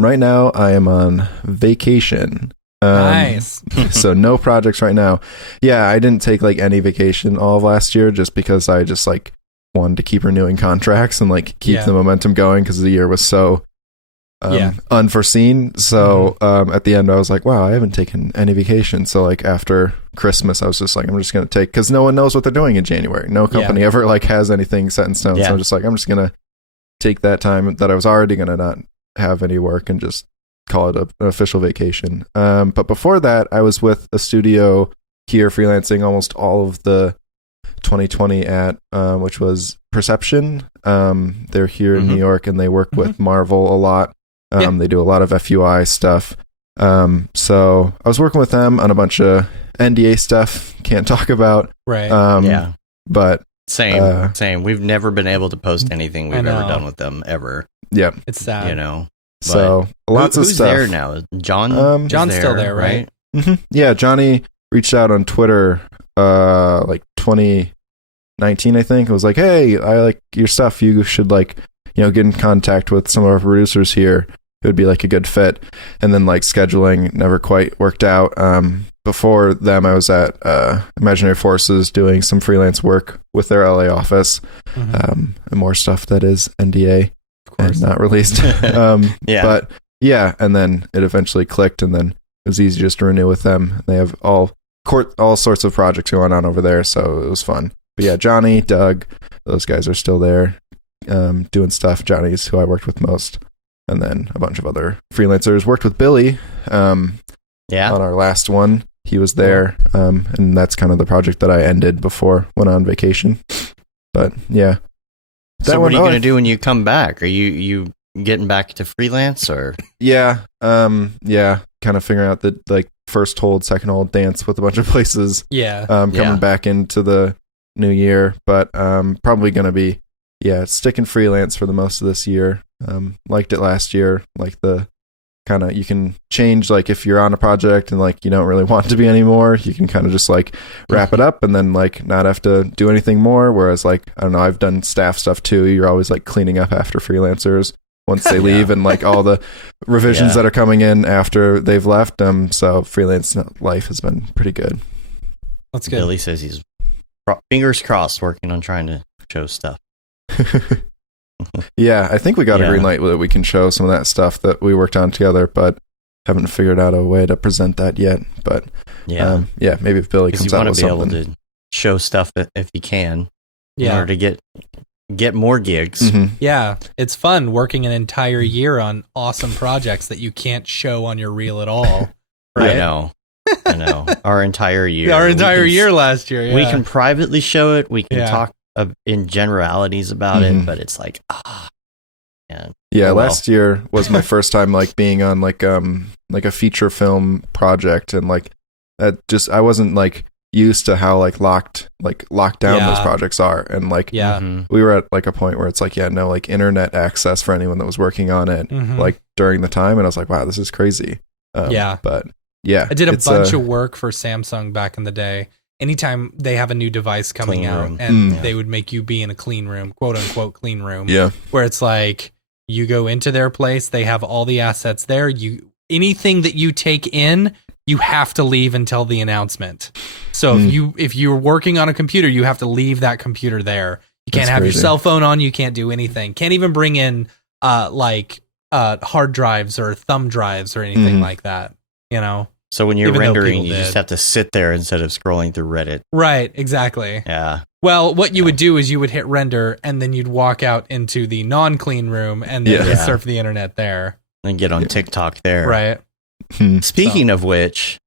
Right now I am on vacation. Nice. So no projects right now. Yeah, I didn't take like any vacation all of last year just because I just like wanted to keep renewing contracts and like keep the momentum going because the year was so unforeseen. So at the end I was like, wow, I haven't taken any vacation. So like after Christmas I was just like, I'm just gonna take, because no one knows what they're doing in January. No company ever like has anything set in stone. So I'm just like, I'm just gonna take that time that I was already gonna not have any work and just call it an official vacation. But before that I was with a studio here freelancing almost all of the 2020 at which was Perception. They're here in New York, and they work with Marvel a lot. They do a lot of FUI stuff. So I was working with them on a bunch of NDA stuff can't talk about. But same. We've never been able to post anything we've ever done with them ever. Yeah, it's sad. You know. So lots of stuff. Who's there now? John's still there, right? Yeah, Johnny reached out on Twitter like 2019, I think. It was like, hey, I like your stuff. You should like, you know, get in contact with some of our producers here. It would be like a good fit. And then like scheduling never quite worked out. Before them, I was at Imaginary Forces doing some freelance work with their LA office, and more stuff that is NDA and not released. But yeah, and then it eventually clicked, and then it was easy just to renew with them. They have all sorts of projects going on over there, so it was fun. But yeah, Johnny, Doug, those guys are still there doing stuff. Johnny's who I worked with most. and then a bunch of other freelancers. Worked with Billy on our last one. He was there, and that's kind of the project that I ended before went on vacation. But yeah. So what are you going to do when you come back? Are you getting back to freelance or? Yeah. Kind of figuring out the like first hold, second hold dance with a bunch of places. Yeah. Coming back into the new year, but probably going to be sticking freelance for the most of this year. Liked it last year, like the kind of, you can change, like if you're on a project and like you don't really want to be anymore, you can kind of just like wrap it up and then like not have to do anything more. Whereas like, I don't know, I've done staff stuff too. You're always like cleaning up after freelancers once they leave and like all the revisions that are coming in after they've left. So freelance life has been pretty good. That's good. Billy says he's fingers crossed working on trying to show stuff. Yeah, I think we got a green light that we can show some of that stuff that we worked on together, but haven't figured out a way to present that yet. But maybe if Billy comes out with something. You want to be able to show stuff if you can in order to get more gigs. Mm-hmm. Yeah, it's fun working an entire year on awesome projects that you can't show on your reel at all. Right? I know. Our entire year. Our entire year last year. Yeah. We can privately show it. We can talk in generalities about it, but it's like, man. Yeah, last year was my first time like being on like a feature film project, and like that just, I wasn't like used to how like locked down those projects are, and like we were at like a point where it's like like internet access for anyone that was working on it like during the time, and I was like, wow, this is crazy. But I did a bunch of work for Samsung back in the day. Anytime they have a new device coming out, and they would make you be in a clean room, quote unquote clean room, where it's like you go into their place, they have all the assets there. Anything that you take in, you have to leave until the announcement. So if you're working on a computer, you have to leave that computer there. You can't have your cell phone on. You can't do anything. Can't even bring in hard drives or thumb drives or anything like that. So when you're rendering, you just have to sit there instead of scrolling through Reddit. Right, exactly. Yeah. Well, what you would do is you would hit render, and then you'd walk out into the non-clean room, and then surf the internet there. And get on TikTok there. Right. Speaking of which,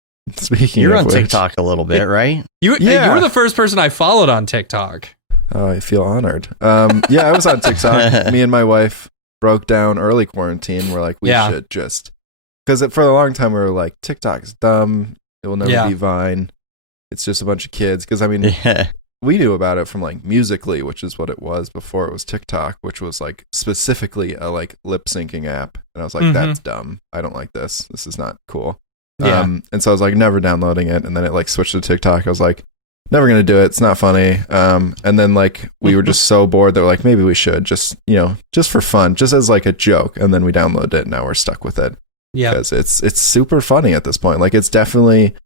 you're on TikTok a little bit, right? You were the first person I followed on TikTok. Oh, I feel honored. I was on TikTok. Me and my wife broke down early quarantine. We're like, we should just... Because for a long time we were like, TikTok is dumb. It will never be Vine. It's just a bunch of kids. Because I mean, we knew about it from like Musical.ly, which is what it was before it was TikTok, which was like specifically a like lip syncing app. And I was like, that's dumb. I don't like this. This is not cool. Yeah. And so I was like, never downloading it. And then it like switched to TikTok. I was like, never gonna do it. It's not funny. And then like we were just so bored that we're like, maybe we should just for fun, just as like a joke. And then we downloaded it. And now we're stuck with it. Yeah, because it's super funny at this point. Like it's definitely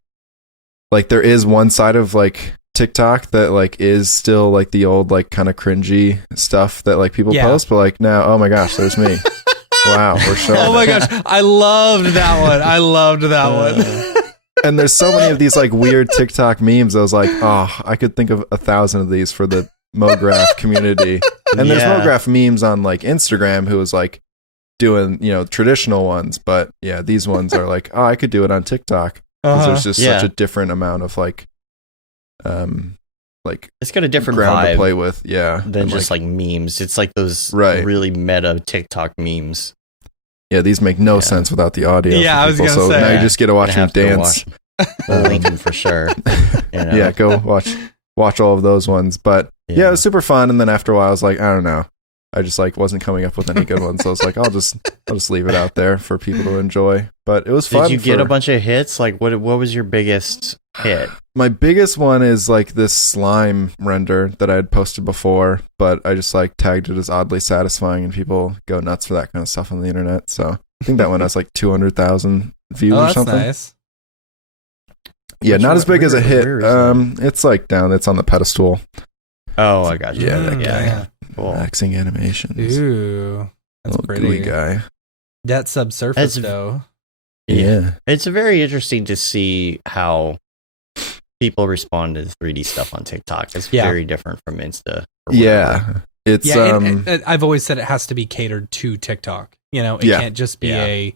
like there is one side of like TikTok that like is still like the old like kind of cringy stuff that like people post, but like now, oh my gosh, there's me. Wow, we're showing. Oh my gosh, I loved that one. And there's so many of these like weird TikTok memes. I was like, oh, I could think of 1,000 of these for the Mograph community. And there's Mograph memes on like Instagram who is like doing traditional ones, but these ones are like, oh, I could do it on TikTok because there's just such a different amount of like it's got a different ground vibe to play with than just like memes. It's like those really meta TikTok memes. These make no sense without the audio. I was gonna say, now you just get to watch them dance. We'll link them for sure. Go watch all of those ones. But it was super fun, and then after a while I was like, I don't know, I just like wasn't coming up with any good ones, so I was like, I'll just leave it out there for people to enjoy. But it was fun. Did you get a bunch of hits? Like what was your biggest hit? My biggest one is like this slime render that I had posted before, but I just like tagged it as oddly satisfying, and people go nuts for that kind of stuff on the internet. So I think that one has like 200,000 views or something. Nice. Yeah, not as big as a hit. It's like down. It's on the pedestal. Oh, I got you. Yeah, that guy. Yeah. Cool. Maxing animations. Ooh, that's little pretty. Gooey guy. That subsurface though. Yeah, it's very interesting to see how people respond to 3D stuff on TikTok. It's very different from Insta. Yeah, it's and I've always said it has to be catered to TikTok. It can't just be a,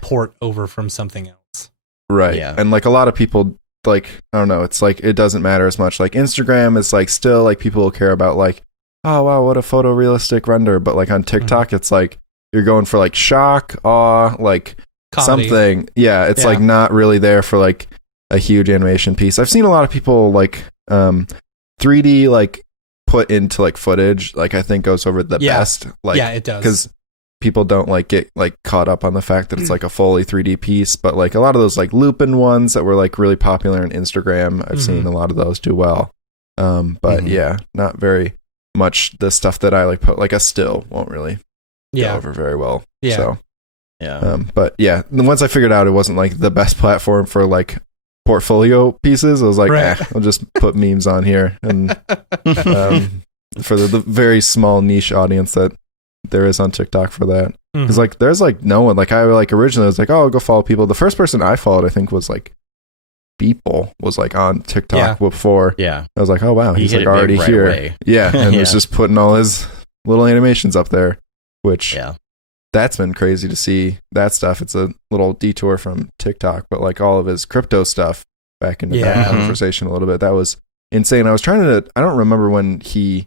port over from something else. Right. Yeah. And like a lot of people, like, I don't know, it's like it doesn't matter as much. Like Instagram is like still like people will care about like, oh wow, what a photorealistic render. But like on TikTok, it's like you're going for like shock, awe, like Comedy. something. Yeah, it's like not really there for like a huge animation piece. I've seen a lot of people like 3D like put into like footage, like I think goes over the best. Like, yeah, it does. Because people don't like get like caught up on the fact that it's like a fully 3D piece, but like a lot of those like Lupin ones that were like really popular on Instagram, I've seen a lot of those do well. But yeah, not very much the stuff that I like put like a still won't really go over very well. Yeah. So Yeah. but yeah, once I figured out it wasn't like the best platform for like portfolio pieces, I was like, I'll just put memes on here and for the very small niche audience that there is on TikTok for that. Because like there's like no one, like I like originally was like, oh, I'll go follow people. The first person I followed I think was like Beeple was like on TikTok before. Yeah. I was like, oh wow, he's like already right here. Away. Yeah. And was just putting all his little animations up there, which that's been crazy to see that stuff. It's a little detour from TikTok, but like all of his crypto stuff back into that conversation a little bit. That was insane. I don't remember when he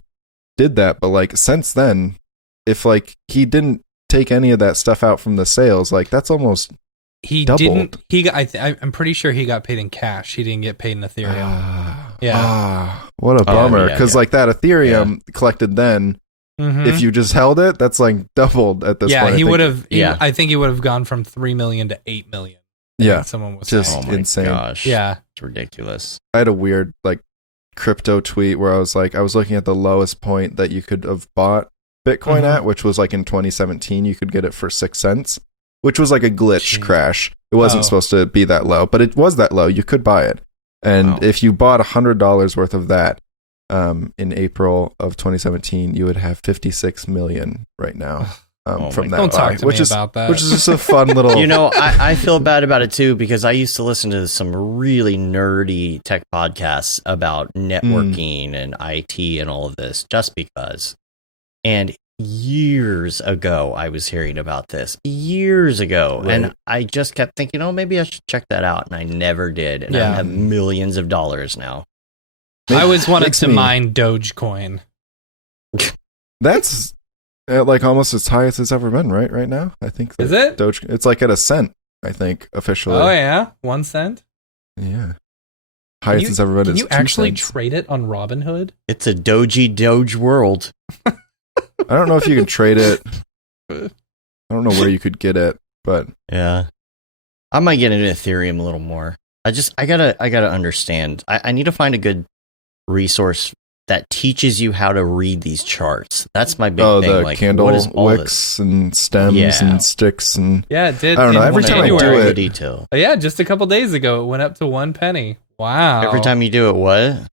did that, but like since then, if like he didn't take any of that stuff out from the sales, like that's almost doubled. I'm pretty sure he got paid in cash. He didn't get paid in Ethereum. What a bummer. Because like that Ethereum collected then, if you just held it, that's like doubled at this point. He would have. I think he would have gone from 3 million to 8 million. Yeah, someone was just saying. insane. Gosh. Yeah, it's ridiculous. I had a weird like crypto tweet where I was looking at the lowest point that you could have bought Bitcoin at, which was like in 2017. You could get it for 6 cents, which was like a glitch crash. It wasn't supposed to be that low, but it was that low. You could buy it, and if you bought $100 worth of that in April of 2017, you would have 56 million right now. From that, don't talk to me about that. Which is just a fun little. I feel bad about it too because I used to listen to some really nerdy tech podcasts about networking and IT and all of this just because. And years ago, I was hearing about this. Years ago, and I just kept thinking, oh, maybe I should check that out, and I never did. And I have millions of dollars now. I always wanted to mine Dogecoin. That's like almost as high as it's ever been, right now. I think. Is it? It's like at a cent, I think, officially. Oh yeah, 1 cent. Yeah, highest it's ever been. Can is you actually 2 cents. trade it on Robinhood? It's a Doge world. I don't know if you can trade it. I don't know where you could get it, but yeah, I might get into Ethereum a little more. I gotta understand. I need to find a good resource that teaches you how to read these charts. That's my big thing. The like, candle what is all wicks and stems and sticks and it did. I don't know. Every time I do it, detail. Yeah, just a couple days ago, it went up to 1 penny. Wow! Every time you do it, what?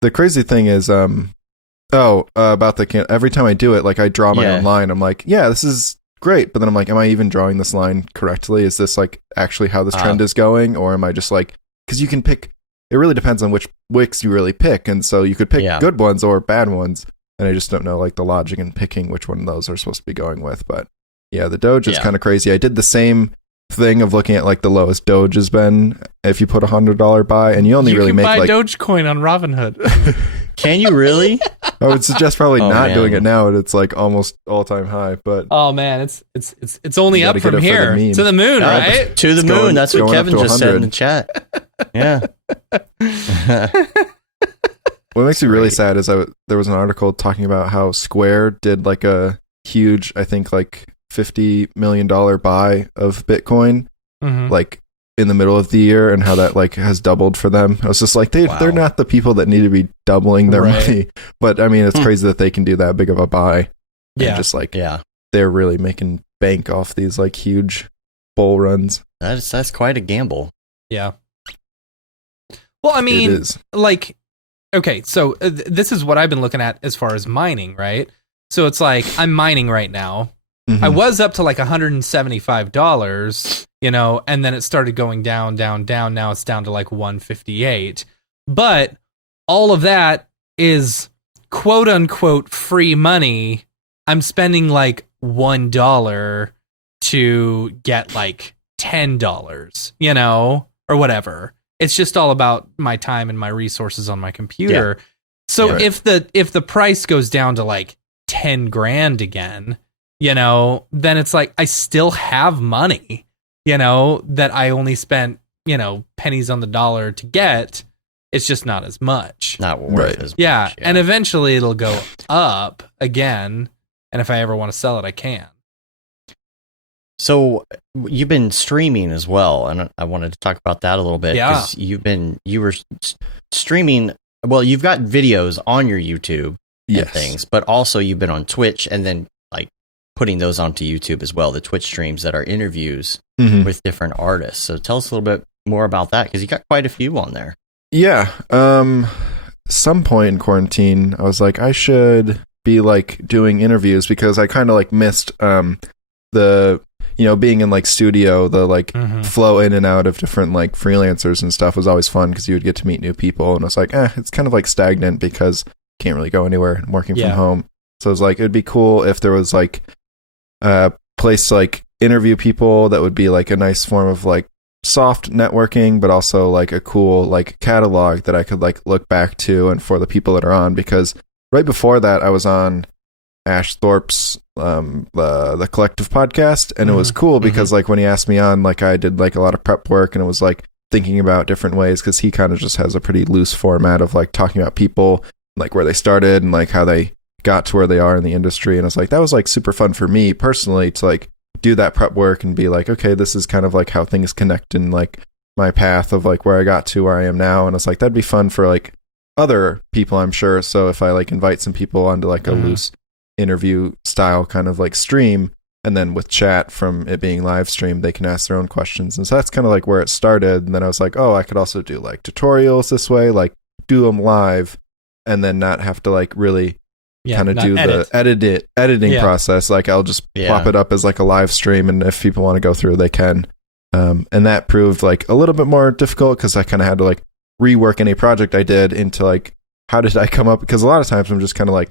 The crazy thing is, about the candle. Every time I do it, like I draw my own line. I'm like, yeah, this is great. But then I'm like, am I even drawing this line correctly? Is this like actually how this trend is going, or am I just like? Because you can pick. It really depends on which wicks you really pick, and so you could pick good ones or bad ones, and I just don't know like the logic in picking which one of those are supposed to be going with. But yeah, the Doge is kind of crazy. I did the same thing of looking at like the lowest Doge has been if you put $100 buy, and you only really make like Dogecoin on Robinhood. Can you really? I would suggest probably not doing it now. It's like almost all-time high, but oh man, it's only up from here to the moon, right? To the moon. That's what Kevin just said in the chat. Yeah. What makes me really sad is there was an article talking about how Square did like a huge, I think like $50 million buy of Bitcoin, like in the middle of the year, and how that like has doubled for them. I was just like, they're not the people that need to be doubling their money, but I mean, it's crazy that they can do that big of a buy. Yeah, and just like they're really making bank off these like huge bull runs. That's quite a gamble. Yeah. Well, I mean, like, okay, so this is what I've been looking at as far as mining, right? So it's like I'm mining right now. I was up to like $175, and then it started going down. Now it's down to like 158. But all of that is quote unquote free money. I'm spending like $1 to get like $10, or whatever. It's just all about my time and my resources on my computer. Yeah. So if the price goes down to like 10 grand again, then it's like I still have money, that I only spent, pennies on the dollar to get. It's just not as much. Not worth as much. Yeah. And eventually it'll go up again. And if I ever want to sell it, I can. So you've been streaming as well, and I wanted to talk about that a little bit. Yeah. Because you were streaming. Well, you've got videos on your YouTube and things, but also you've been on Twitch and then like putting those onto YouTube as well. The Twitch streams that are interviews with different artists. So tell us a little bit more about that, because you got quite a few on there. Yeah. Some point in quarantine, I was like, I should be like doing interviews, because I kind of like missed the being in like studio, the like flow in and out of different like freelancers and stuff was always fun, because you would get to meet new people. And I was like, it's kind of like stagnant because can't really go anywhere. I'm working from home. So I was like, it'd be cool if there was like a place to like interview people that would be like a nice form of like soft networking, but also like a cool like catalog that I could like look back to, and for the people that are on. Because right before that, I was on Ash Thorpe's the Collective podcast, and it was cool because like when he asked me on, like I did like a lot of prep work, and it was like thinking about different ways, because he kind of just has a pretty loose format of like talking about people, like where they started and like how they got to where they are in the industry. And I was like, that was like super fun for me personally to like do that prep work and be like, okay, this is kind of like how things connect in like my path of like where I got to where I am now. And it's like, that'd be fun for like other people, I'm sure. So if I like invite some people onto like a loose interview style kind of like stream, and then with chat from it being live streamed, they can ask their own questions. And so that's kind of like where it started. And then I was like, oh, I could also do like tutorials this way, like do them live, and then not have to like really kind of do the editing process. Like I'll just plop it up as like a live stream, and if people want to go through, they can. And that proved like a little bit more difficult, because I kind of had to like rework any project I did into like, how did I come up? Because a lot of times I'm just kind of like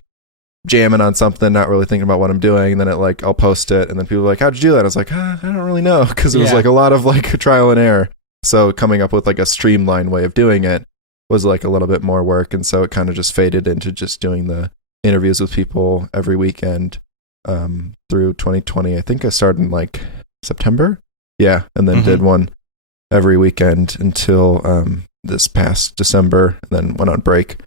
jamming on something, not really thinking about what I'm doing, and then it like I'll post it, and then people are like, how'd you do that? I was like, I don't really know, because it was like a lot of like trial and error. So coming up with like a streamlined way of doing it was like a little bit more work, and so it kind of just faded into just doing the interviews with people every weekend through 2020. I think I started in like September, and then did one every weekend until this past December, and then went on break.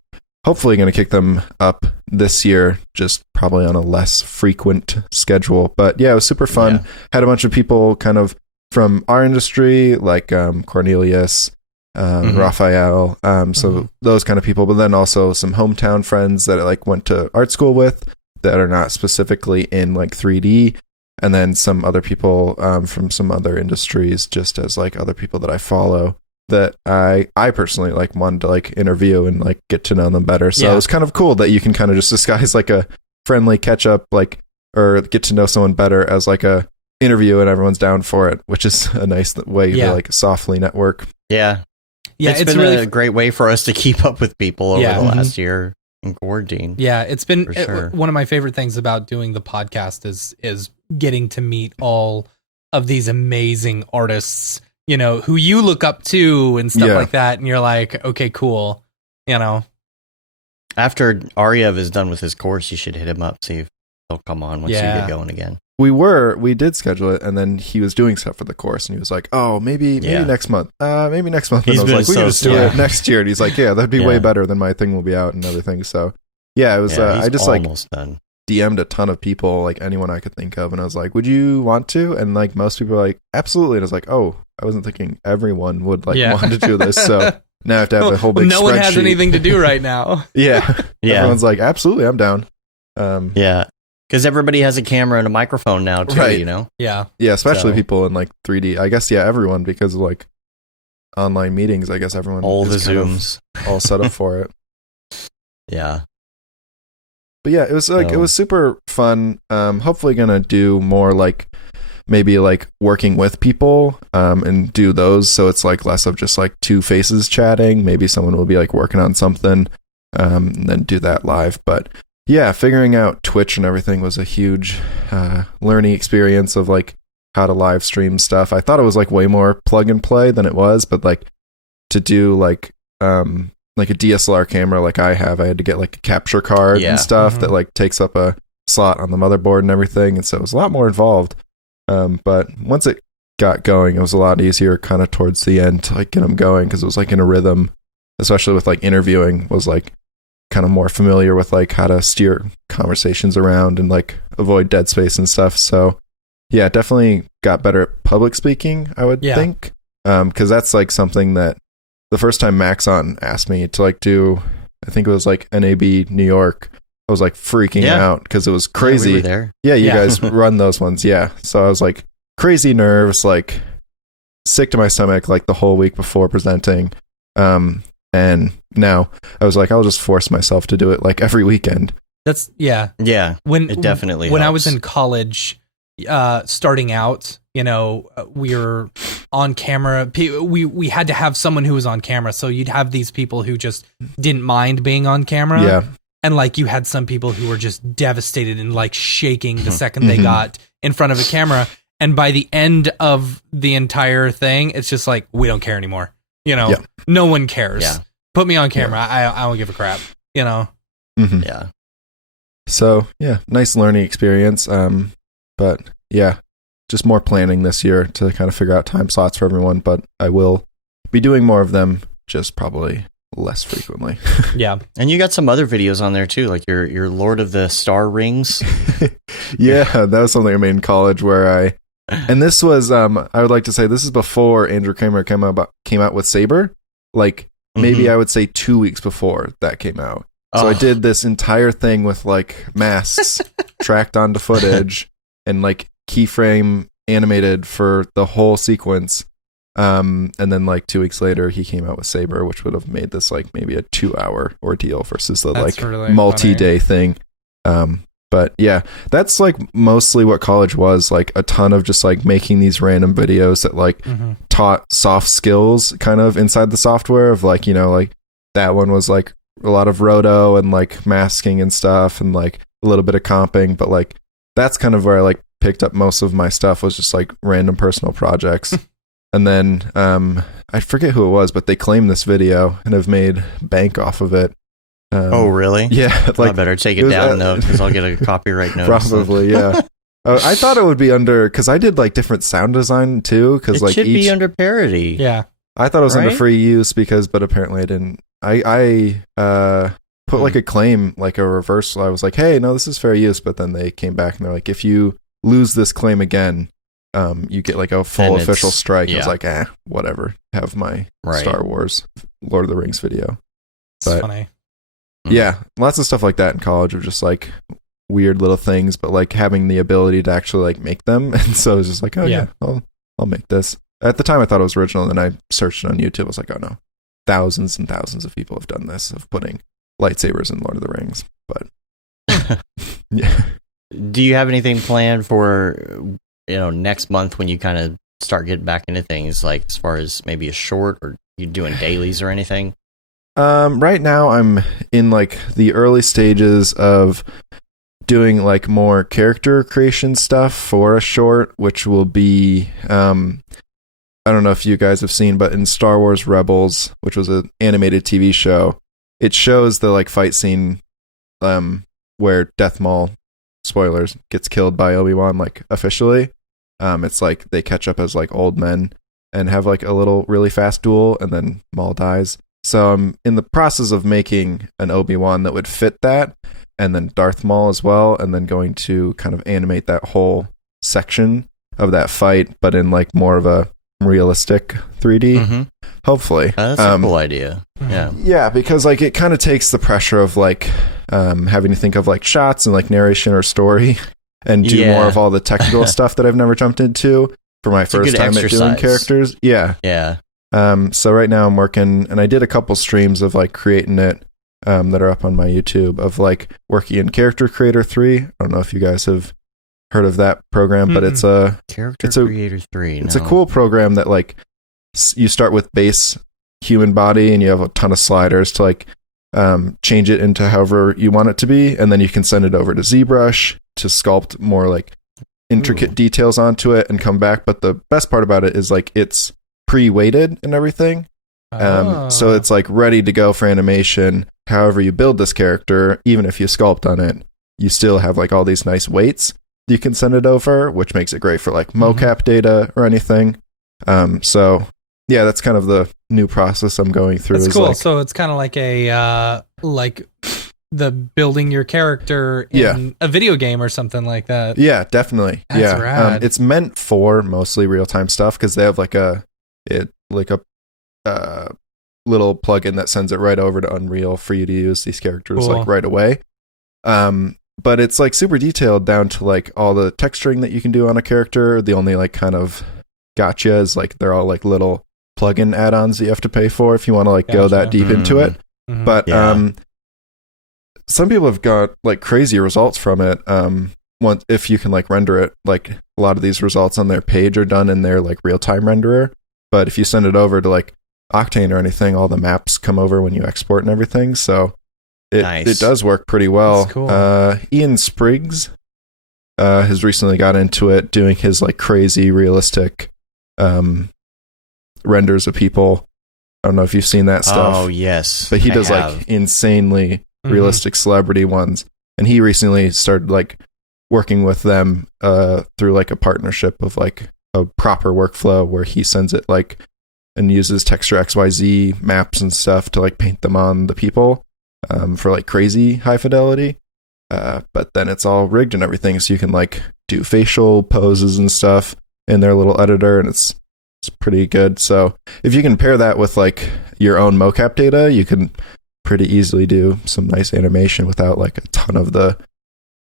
Hopefully going to kick them up this year, just probably on a less frequent schedule. But yeah, it was super fun. Had a bunch of people kind of from our industry, like Cornelius, Raphael, so those kind of people, but then also some hometown friends that I like went to art school with that are not specifically in like 3D, and then some other people from some other industries, just as like other people that I follow that I personally like wanted to like interview and like get to know them better. So it was kind of cool that you can kind of just disguise like a friendly catch up, like, or get to know someone better as like a interview, and everyone's down for it, which is a nice way to like softly network. Yeah, it's been really a great way for us to keep up with people over the last year in quarantine. Yeah, it's been one of my favorite things about doing the podcast is getting to meet all of these amazing artists, who you look up to and stuff like that. And you're like, okay, cool. After Aryev is done with his course, you should hit him up, see if he'll come on once you get going again. We did schedule it, and then he was doing stuff for the course, and he was like, oh, maybe next month. Maybe next month. And I was like, we can just do it next year. And he's like, yeah, that'd be way better than my thing will be out and other things. So it was, I just like done. DM'd a ton of people, like anyone I could think of. And I was like, would you want to? And like most people were like, absolutely. And I was like, oh, I wasn't thinking everyone would like want to do this. So now I have to have a whole big no one has anything to do right now. Everyone's like, absolutely, I'm down. Because everybody has a camera and a microphone now too, right. Yeah, especially people in like 3D. I guess everyone, because of like online meetings, I guess everyone all the Zooms all set up for it. Yeah. But yeah, it was like it was super fun. Hopefully gonna do more like maybe like working with people and do those, so it's like less of just like two faces chatting. Maybe someone will be like working on something and then do that live. But yeah, figuring out Twitch and everything was a huge learning experience of like how to live stream stuff. I thought it was like way more plug and play than it was, but like to do like a DSLR camera like I have, I had to get like a capture card and stuff that like takes up a slot on the motherboard and everything, and so it was a lot more involved. But once it got going, it was a lot easier kind of towards the end to like get them going, because it was like in a rhythm, especially with like interviewing, was like kind of more familiar with like how to steer conversations around and like avoid dead space and stuff. So yeah, definitely got better at public speaking, I would think, because that's like something that the first time Maxon asked me to like do, I think it was like NAB New York, I was like freaking out because it was crazy. Yeah, we were there. Yeah, you guys run those ones. Yeah. So I was like crazy nerves, like sick to my stomach like the whole week before presenting. And now I was like, I'll just force myself to do it like every weekend. That's Yeah. It definitely when helps. I was in college, starting out, you know, we were on camera. We had to have someone who was on camera. So you'd have these people who just didn't mind being on camera. Yeah. And like you had some people who were just devastated and like shaking the second they got in front of a camera. And by the end of the entire thing, it's just like, we don't care anymore. You know, no one cares. Yeah. Put me on camera. I don't give a crap, you know? Yeah. So yeah, nice learning experience. But yeah, just more planning this year to kind of figure out time slots for everyone. But I will be doing more of them, just probably less frequently. Yeah. And you got some other videos on there too, like your Lord of the Star Rings. Yeah, that was something I made in college where and this was I would like to say this is before Andrew Kramer came out with Saber. Like maybe I would say 2 weeks before that came out. So I did this entire thing with like masks tracked onto footage and like keyframe animated for the whole sequence. And then like 2 weeks later he came out with Saber, which would have made this like maybe a 2-hour ordeal versus the That's like really multi-day thing. But yeah, that's like mostly what college was, like a ton of just like making these random videos that like taught soft skills kind of inside the software of like, you know, like that one was like a lot of roto and like masking and stuff and like a little bit of comping, but like that's kind of where I like picked up most of my stuff, was just like random personal projects. And then I forget who it was, but they claimed this video and have made bank off of it. Oh, really? Yeah. Like, I better take it down though, because I'll get a copyright notice. Probably, yeah. I thought it would be under, because I did like different sound design too. Because like should be under parody. Yeah. I thought it was under Right? free use but apparently I didn't. I put like a claim, like a reversal. I was like, hey, no, this is fair use. But then they came back and they're like, if you lose this claim again, you get like a full Then official it's- strike. I yeah. was like, whatever. Have my Right. Star Wars, Lord of the Rings video. It's But- funny. Yeah, lots of stuff like that in college of just like weird little things, but like having the ability to actually like make them. And so I was just like, oh yeah, I'll make this. At the time I thought it was original, and then I searched it on YouTube. I was like, oh no, thousands and thousands of people have done this, of putting lightsabers in Lord of the Rings. But yeah. Do you have anything planned for, you know, next month when you kind of start getting back into things, like as far as maybe a short, or you doing dailies or anything? Right now I'm in like the early stages of doing like more character creation stuff for a short, which will be I don't know if you guys have seen, but in Star Wars Rebels, which was an animated TV show, it shows the like fight scene where Darth Maul, spoilers, gets killed by Obi-Wan like officially. It's like they catch up as like old men and have like a little really fast duel, and then Maul dies. So I'm in the process of making an Obi-Wan that would fit that, and then Darth Maul as well, and then going to kind of animate that whole section of that fight, but in like more of a realistic 3D, hopefully. That's a cool idea. Yeah. Yeah, because like it kind of takes the pressure of like having to think of like shots and like narration or story, and do more of all the technical stuff that I've never jumped into for my first time at doing characters. Yeah. Yeah. So right now I'm working, and I did a couple streams of like creating it that are up on my YouTube, of like working in Character Creator 3. I don't know if you guys have heard of that program, but it's a Creator 3. It's a cool program that like you start with base human body, and you have a ton of sliders to like change it into however you want it to be, and then you can send it over to ZBrush to sculpt more like intricate details onto it and come back. But the best part about it is like it's pre-weighted and everything. So it's like ready to go for animation. However you build this character, even if you sculpt on it, you still have like all these nice weights you can send it over, which makes it great for like mocap data or anything. So yeah, that's kind of the new process I'm going through. That's cool. Like, so it's kind of like a like the building your character in a video game or something like that. Yeah, definitely. That's rad. It's meant for mostly real time stuff because they have like a little plugin that sends it right over to Unreal for you to use these characters like right away. But it's like super detailed down to like all the texturing that you can do on a character. The only like kind of gotcha is like they're all like little plugin add-ons that you have to pay for if you want to like go that deep into it. But some people have got like crazy results from it. If you can like render it, like a lot of these results on their page are done in their like real-time renderer. But if you send it over to like Octane or anything, all the maps come over when you export and everything. So it does work pretty well. That's cool. Ian Spriggs has recently got into it, doing his like crazy realistic renders of people. I don't know if you've seen that stuff. Oh yes, but he does like insanely realistic celebrity ones, and he recently started like working with them through like a partnership of like a proper workflow where he sends it like and uses texture XYZ maps and stuff to like paint them on the people for like crazy high fidelity. But then it's all rigged and everything, so you can like do facial poses and stuff in their little editor, and it's pretty good. So if you can pair that with like your own mocap data, you can pretty easily do some nice animation without like a ton of the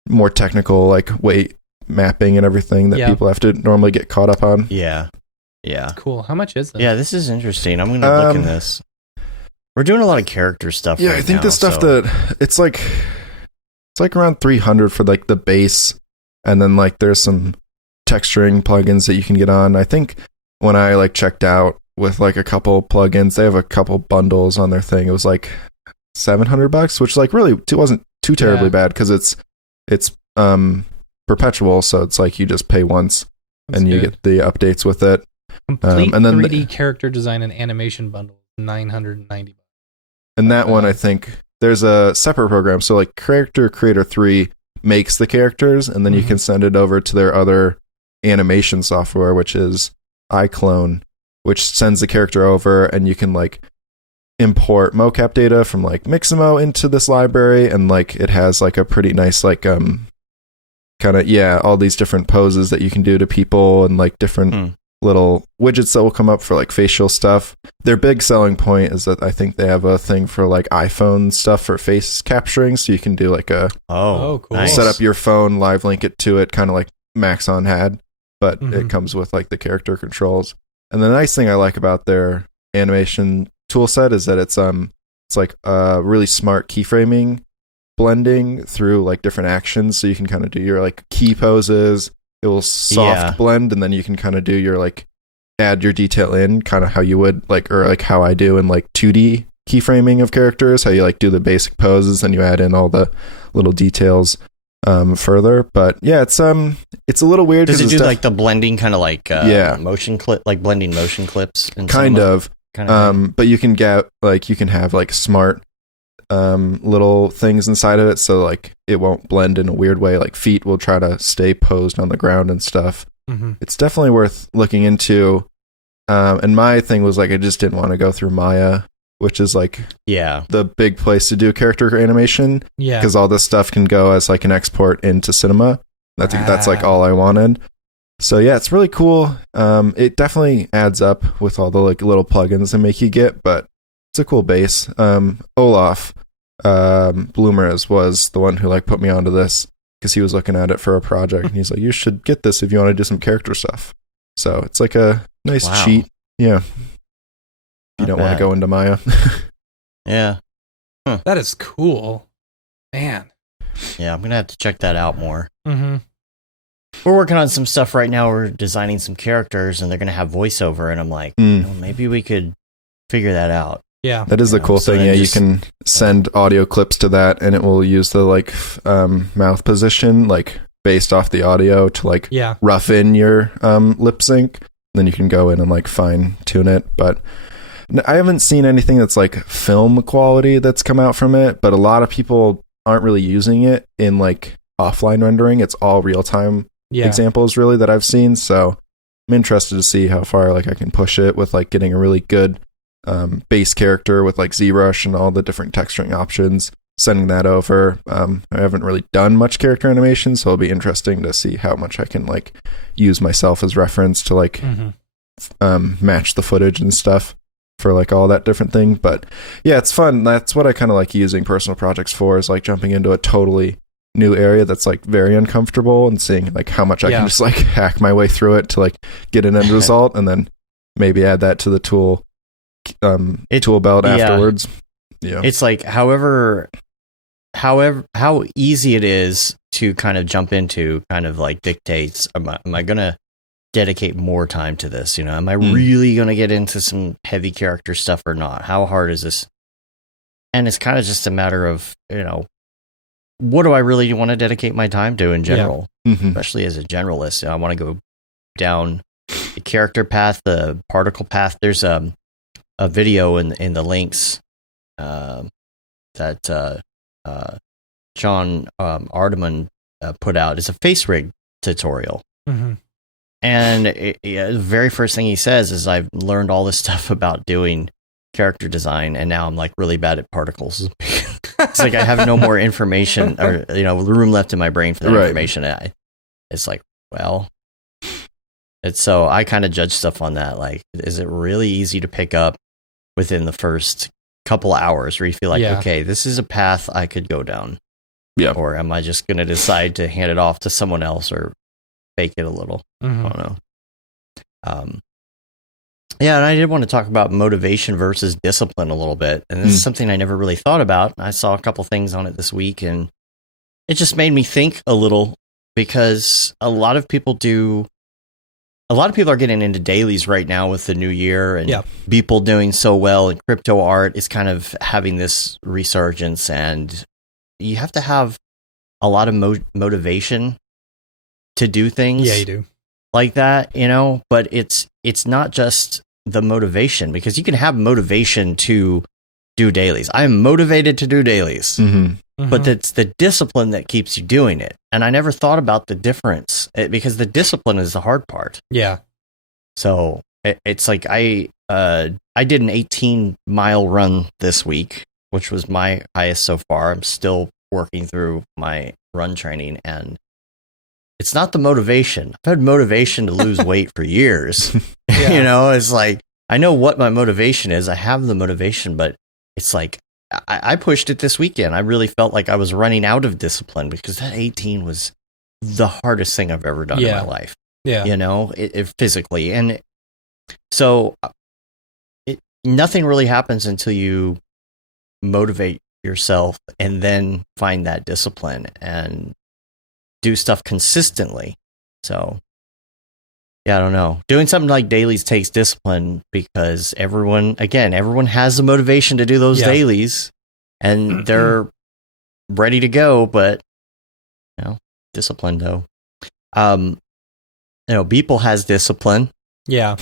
more technical like weight mapping and everything that people have to normally get caught up on. Yeah. Cool. How much is that? Yeah, this is interesting. I'm going to look in this. We're doing a lot of character stuff. Yeah, right I think now, the stuff that it's like around 300 for like the base, and then like there's some texturing plugins that you can get on. I think when I like checked out with like a couple plugins, they have a couple bundles on their thing. It was like $700, which like really wasn't too terribly bad because it's perpetual, so it's like you just pay once and you get the updates with it. Complete and then 3D character design and animation bundle, $990. And that one, I think there's a separate program. So like Character Creator 3 makes the characters, and then you can send it over to their other animation software, which is iClone, which sends the character over, and you can like import mocap data from like Mixamo into this library, and like it has like a pretty nice like kind of all these different poses that you can do to people, and like different little widgets that will come up for like facial stuff. Their big selling point is that I think they have a thing for like iPhone stuff for face capturing, so you can do like a cool. Set up your phone, live link it to it, kind of like Maxon had, but it comes with like the character controls. And the nice thing I like about their animation tool set is that it's like really smart keyframing blending through like different actions, so you can kind of do your like key poses. It will soft blend, and then you can kind of do your like add your detail in kind of how you would like, or like how I do in like 2D keyframing of characters, how you like do the basic poses and you add in all the little details further. But yeah, it's a little weird. Does it do like the blending kind of like motion clip, like blending motion clips and kind of but you can get like, you can have like smart little things inside of it, so like it won't blend in a weird way. Like feet will try to stay posed on the ground and stuff. It's definitely worth looking into. And my thing was like, I just didn't want to go through Maya, which is like the big place to do character animation, because all this stuff can go as like an export into Cinema. I think that's like all I wanted. So yeah, it's really cool. It definitely adds up with all the like little plugins they make you get, but it's a cool base. Olaf Bloomer's was the one who like put me onto this, because he was looking at it for a project, and he's like, you should get this if you want to do some character stuff. So it's like a nice cheat. Yeah. You don't want to go into Maya. Yeah. That is cool. Man. Yeah, I'm going to have to check that out more. We're working on some stuff right now. We're designing some characters, and they're going to have voiceover, and I'm like, maybe we could figure that out. Yeah. That is the cool thing. Yeah, you can send audio clips to that and it will use the like mouth position like based off the audio to like rough in your lip sync. Then you can go in and like fine tune it. But I haven't seen anything that's like film quality that's come out from it, but a lot of people aren't really using it in like offline rendering. It's all real time examples really that I've seen. So I'm interested to see how far like I can push it with like getting a really good base character with like ZBrush and all the different texturing options, sending that over. I haven't really done much character animation, so it'll be interesting to see how much I can like use myself as reference to like match the footage and stuff for like all that different thing. But yeah, it's fun. That's what I kind of like using personal projects for, is like jumping into a totally new area that's like very uncomfortable and seeing like how much I can just like hack my way through it to like get an end result, and then maybe add that to the tool belt afterwards. Yeah, it's like however how easy it is to kind of jump into kind of like dictates, am I gonna dedicate more time to this? You know, am I really gonna get into some heavy character stuff or not? How hard is this? And it's kind of just a matter of, you know, what do I really want to dedicate my time to in general, especially as a generalist. You know, I want to go down the character path, the particle path. There's a video in the links that John Ardeman put out. It's a face rig tutorial. And the very first thing he says is, I've learned all this stuff about doing character design, and now I'm like really bad at particles. It's like I have no more information or, you know, room left in my brain for that information. It's like, well, it's so I kind of judge stuff on that. Like, is it really easy to pick up within the first couple hours where you feel like, okay, this is a path I could go down? Yeah. Or am I just going to decide to hand it off to someone else or fake it a little? I don't know. Yeah, and I did want to talk about motivation versus discipline a little bit. And this is something I never really thought about. I saw a couple things on it this week, and it just made me think a little, because a lot of people are getting into dailies right now with the new year, and people doing so well, and crypto art is kind of having this resurgence, and you have to have a lot of motivation to do things. Yeah, you do. Like that, you know, but it's not just the motivation, because you can have motivation to do dailies. I'm motivated to do dailies, but it's the discipline that keeps you doing it. And I never thought about the difference, because the discipline is the hard part. Yeah. So it's like I did an 18-mile run this week, which was my highest so far. I'm still working through my run training, and it's not the motivation. I've had motivation to lose weight for years. You know, it's like, I know what my motivation is. I have the motivation, but it's like, I pushed it this weekend. I really felt like I was running out of discipline, because that 18 was the hardest thing I've ever done in my life. Yeah. You know, it physically. And so nothing really happens until you motivate yourself and then find that discipline and do stuff consistently. So, yeah, I don't know. Doing something like dailies takes discipline, because everyone has the motivation to do those dailies, and they're ready to go, but, you know, discipline though. You know, Beeple has discipline. Yeah.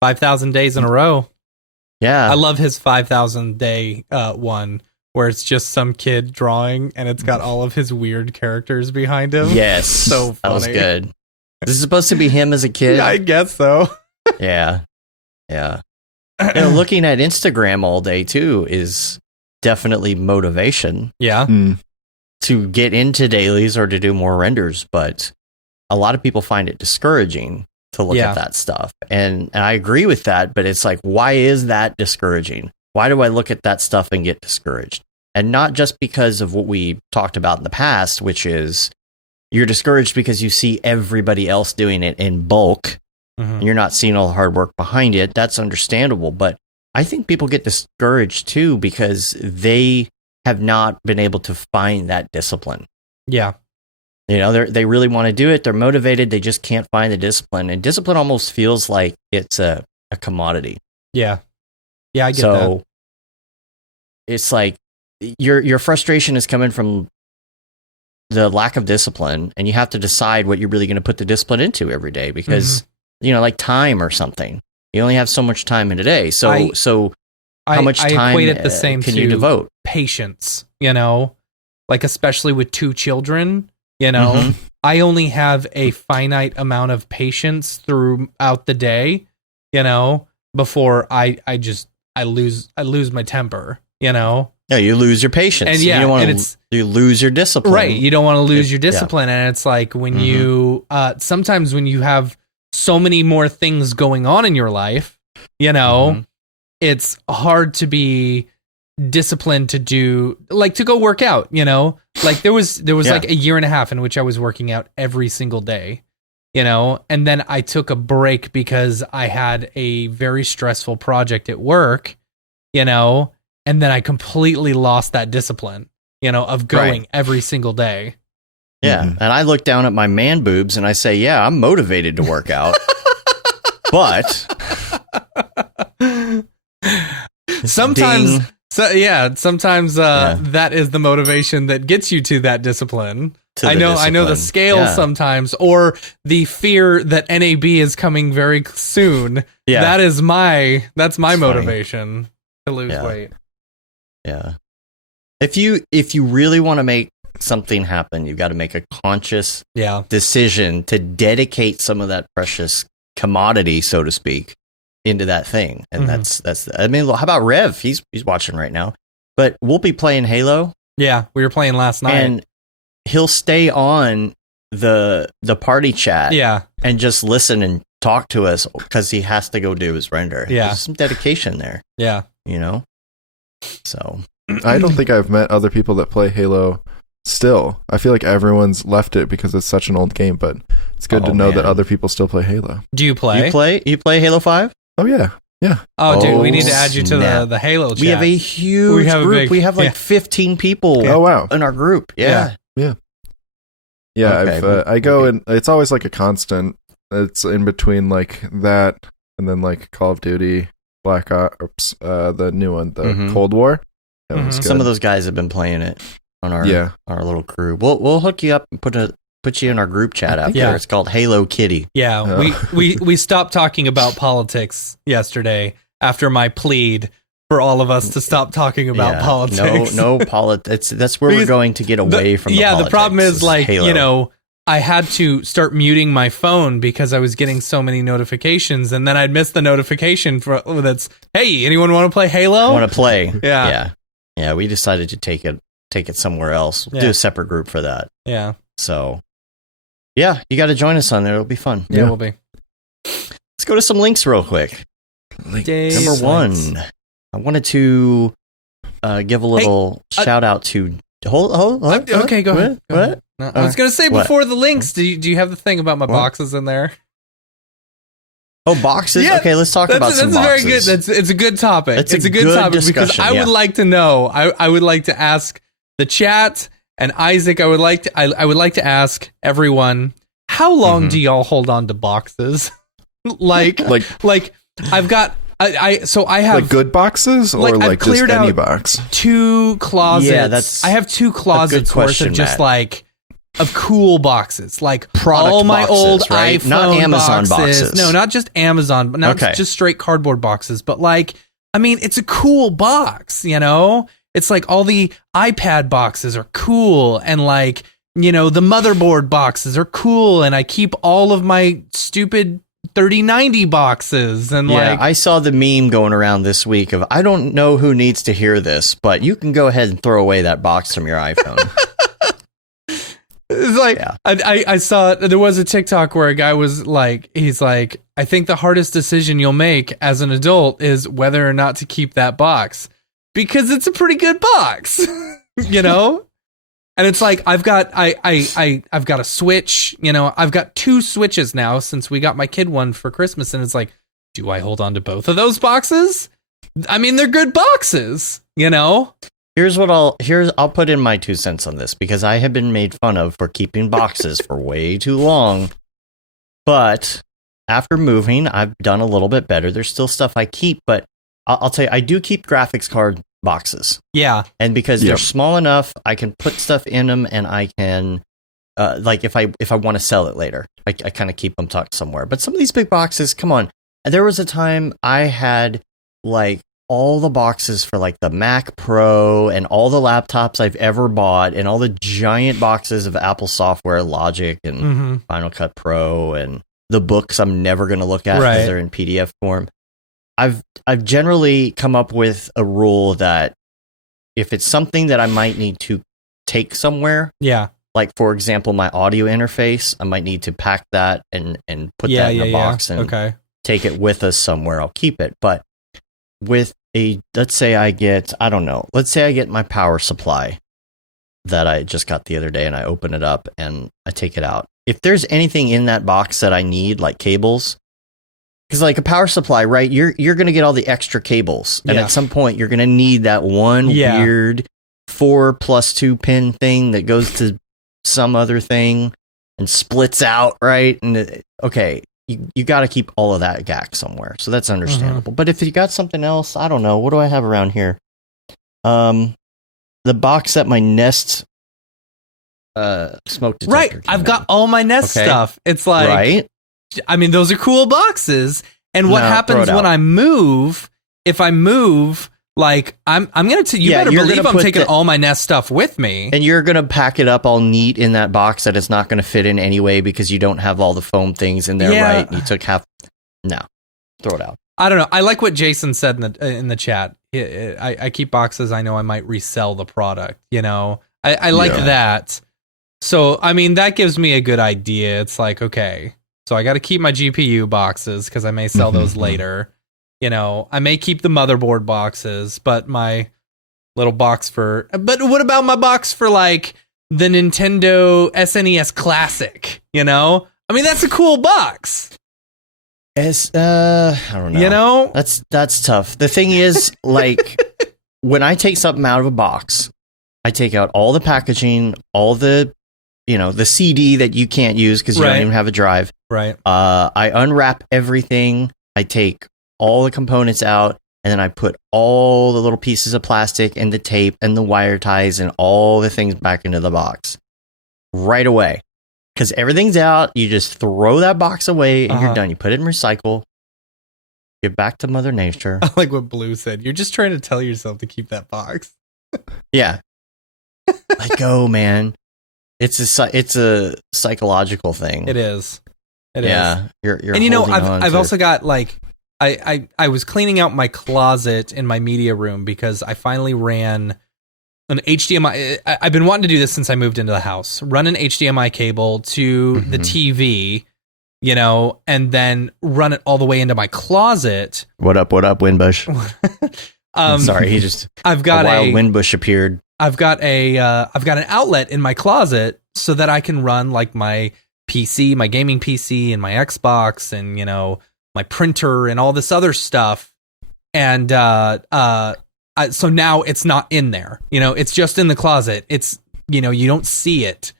5,000 days in a row. Yeah. I love his 5,000 day one, where it's just some kid drawing, and it's got all of his weird characters behind him. Yes. So funny. That was good. This is supposed to be him as a kid? I guess so. Yeah. Yeah. You know, looking at Instagram all day, too, is definitely motivation. Yeah. To get into dailies or to do more renders, but a lot of people find it discouraging to look at that stuff. And I agree with that, but it's like, why is that discouraging? Why do I look at that stuff and get discouraged? And not just because of what we talked about in the past, which is you're discouraged because you see everybody else doing it in bulk. And you're not seeing all the hard work behind it. That's understandable. But I think people get discouraged too, because they have not been able to find that discipline. Yeah. You know, they really want to do it. They're motivated. They just can't find the discipline. And discipline almost feels like it's a commodity. Yeah. Yeah, I get that. it's like your frustration is coming from the lack of discipline, and you have to decide what you're really going to put the discipline into every day because, like time or something. You only have so much time in a day. So how much time I equate it the same can you devote? Patience, like especially with 2 children, I only have a finite amount of patience throughout the day, before I lose my temper, Yeah, you lose your patience. And you don't want you lose your discipline. Right. You don't want to lose your discipline. And it's like when you, sometimes when you have so many more things going on in your life, it's hard to be disciplined to do, like to go work out, like there was like a year and a half in which I was working out every single day, and then I took a break because I had a very stressful project at work, and then I completely lost that discipline, of going every single day. Yeah. And I look down at my man boobs and I say, yeah, I'm motivated to work out. But sometimes, that is the motivation that gets you to that discipline. I know the scale sometimes, or the fear that NAB is coming very soon. Yeah. That's my motivation to lose weight. Yeah. If you really want to make something happen, you've got to make a conscious decision to dedicate some of that precious commodity, so to speak, into that thing. And that's I mean, how about Rev? He's watching right now. But we'll be playing Halo. Yeah, we were playing last night. And he'll stay on the party chat and just listen and talk to us because he has to go do his render. Yeah. There's some dedication there. Yeah. So I don't think I've met other people that play Halo still. I feel like everyone's left it because it's such an old game, but it's good to know that other people still play Halo. Do you play? You play Halo 5? Oh, yeah. Yeah. Oh, dude, we need to add you to the Halo chat. We have a huge group. We have like 15 people in our group. Yeah. Yeah. Okay. I go and it's always like a constant. It's in between like that and then like Call of Duty, Black Ops, the new one, the Cold War. Some of those guys have been playing it on our little crew. We'll hook you up and put you in our group chat after. It's called Halo Kitty. Yeah, we stopped talking about politics yesterday after my plead for all of us to stop talking about politics. No politics. That's where we're going to get away from the politics. The problem is like, Halo. I had to start muting my phone because I was getting so many notifications, and then I'd miss the notification that's, hey, anyone want to play Halo? Want to play. Yeah, we decided to take it somewhere else. We'll do a separate group for that. Yeah. So, you got to join us on there. It'll be fun. Yeah, we'll be. Let's go to some links real quick. Number 1, I wanted to give a little shout out to. Hold. Okay, go ahead. What? No, I was going to say before the links, do you have the thing about my boxes in there? Oh, boxes? Yeah, okay, let's talk about some boxes. Very good. It's a good topic. It's a good topic because I would like to know. I would like to ask the chat and Isaac. I would like to ask everyone, how long do y'all hold on to boxes? like I've got. I have like good boxes or like just any box. 2 closets. Yeah, I have 2 closets worth of just like of cool boxes, like product all my boxes, old right? iPhone not Amazon boxes. No, not just Amazon, but not just straight cardboard boxes. But like, I mean, it's a cool box, It's like all the iPad boxes are cool, and like the motherboard boxes are cool, and I keep all of my stupid 3090 boxes and I saw the meme going around this week of, I don't know who needs to hear this, but you can go ahead and throw away that box from your iPhone. It's like I saw there was a TikTok where a guy was like, he's like, I think the hardest decision you'll make as an adult is whether or not to keep that box because it's a pretty good box, And it's like I've got a Switch, I've got 2 Switches now since we got my kid one for Christmas, and it's like, do I hold on to both of those boxes? I mean, they're good boxes, Here's I'll put in my 2 cents on this because I have been made fun of for keeping boxes for way too long. But after moving, I've done a little bit better. There's still stuff I keep, but I'll tell you, I do keep graphics card boxes. Yeah. And because they're small enough, I can put stuff in them, and I can, like, if I want to sell it later, I kind of keep them tucked somewhere. But some of these big boxes, come on. And there was a time I had, like, all the boxes for, like, the Mac Pro and all the laptops I've ever bought and all the giant boxes of Apple software, Logic and Final Cut Pro, and the books I'm never going to look at because they're in PDF form. I've generally come up with a rule that if it's something that I might need to take somewhere, like, for example, my audio interface, I might need to pack that and put that in a box and take it with us somewhere, I'll keep it. But with let's say I get my power supply that I just got the other day, and I open it up and I take it out. If there's anything in that box that I need, like cables, because like a power supply, right? You're going to get all the extra cables, and at some point you're going to need that one weird 4+2 pin thing that goes to some other thing and splits out, right? And you got to keep all of that gack somewhere, so that's understandable. But if you got something else, I don't know. What do I have around here? The box that my Nest smoke detector. Right, I've got all my Nest stuff. It's like, I mean, those are cool boxes. And what happens when I move? If I move, like, I'm gonna you better believe I'm taking all my Nest stuff with me. And you're gonna pack it up all neat in that box that it's not gonna fit in anyway because you don't have all the foam things in there, right? You took half. No, throw it out. I don't know. I like what Jason said in the chat. I keep boxes. I know I might resell the product. You know, I like that. So I mean, that gives me a good idea. It's like, okay, so I got to keep my GPU boxes because I may sell those later. You know, I may keep the motherboard boxes, but my little box but what about my box for like the Nintendo SNES Classic? You know, I mean, that's a cool box. I don't know. You know, that's tough. The thing is, like, when I take something out of a box, I take out all the packaging, all the, the CD that you can't use because you don't even have a drive. Right. I unwrap everything. I take all the components out, and then I put all the little pieces of plastic and the tape and the wire ties and all the things back into the box right away. Because everything's out, you just throw that box away and you're done. You put it in recycle. Get back to Mother Nature. I like what Blue said. You're just trying to tell yourself to keep that box. Yeah. Let go, man. It's a psychological thing. It is. You're and I've also got, like, I was cleaning out my closet in my media room because I finally ran an HDMI. I've been wanting to do this since I moved into the house. Run an HDMI cable to the TV, and then run it all the way into my closet. What up, Windbush? Sorry, I've got a wild Windbush appeared. I've got an outlet in my closet so that I can run, like, my PC, my gaming PC, and my Xbox, and my printer and all this other stuff. And so now it's not in there. It's just in the closet. It's, you don't see it.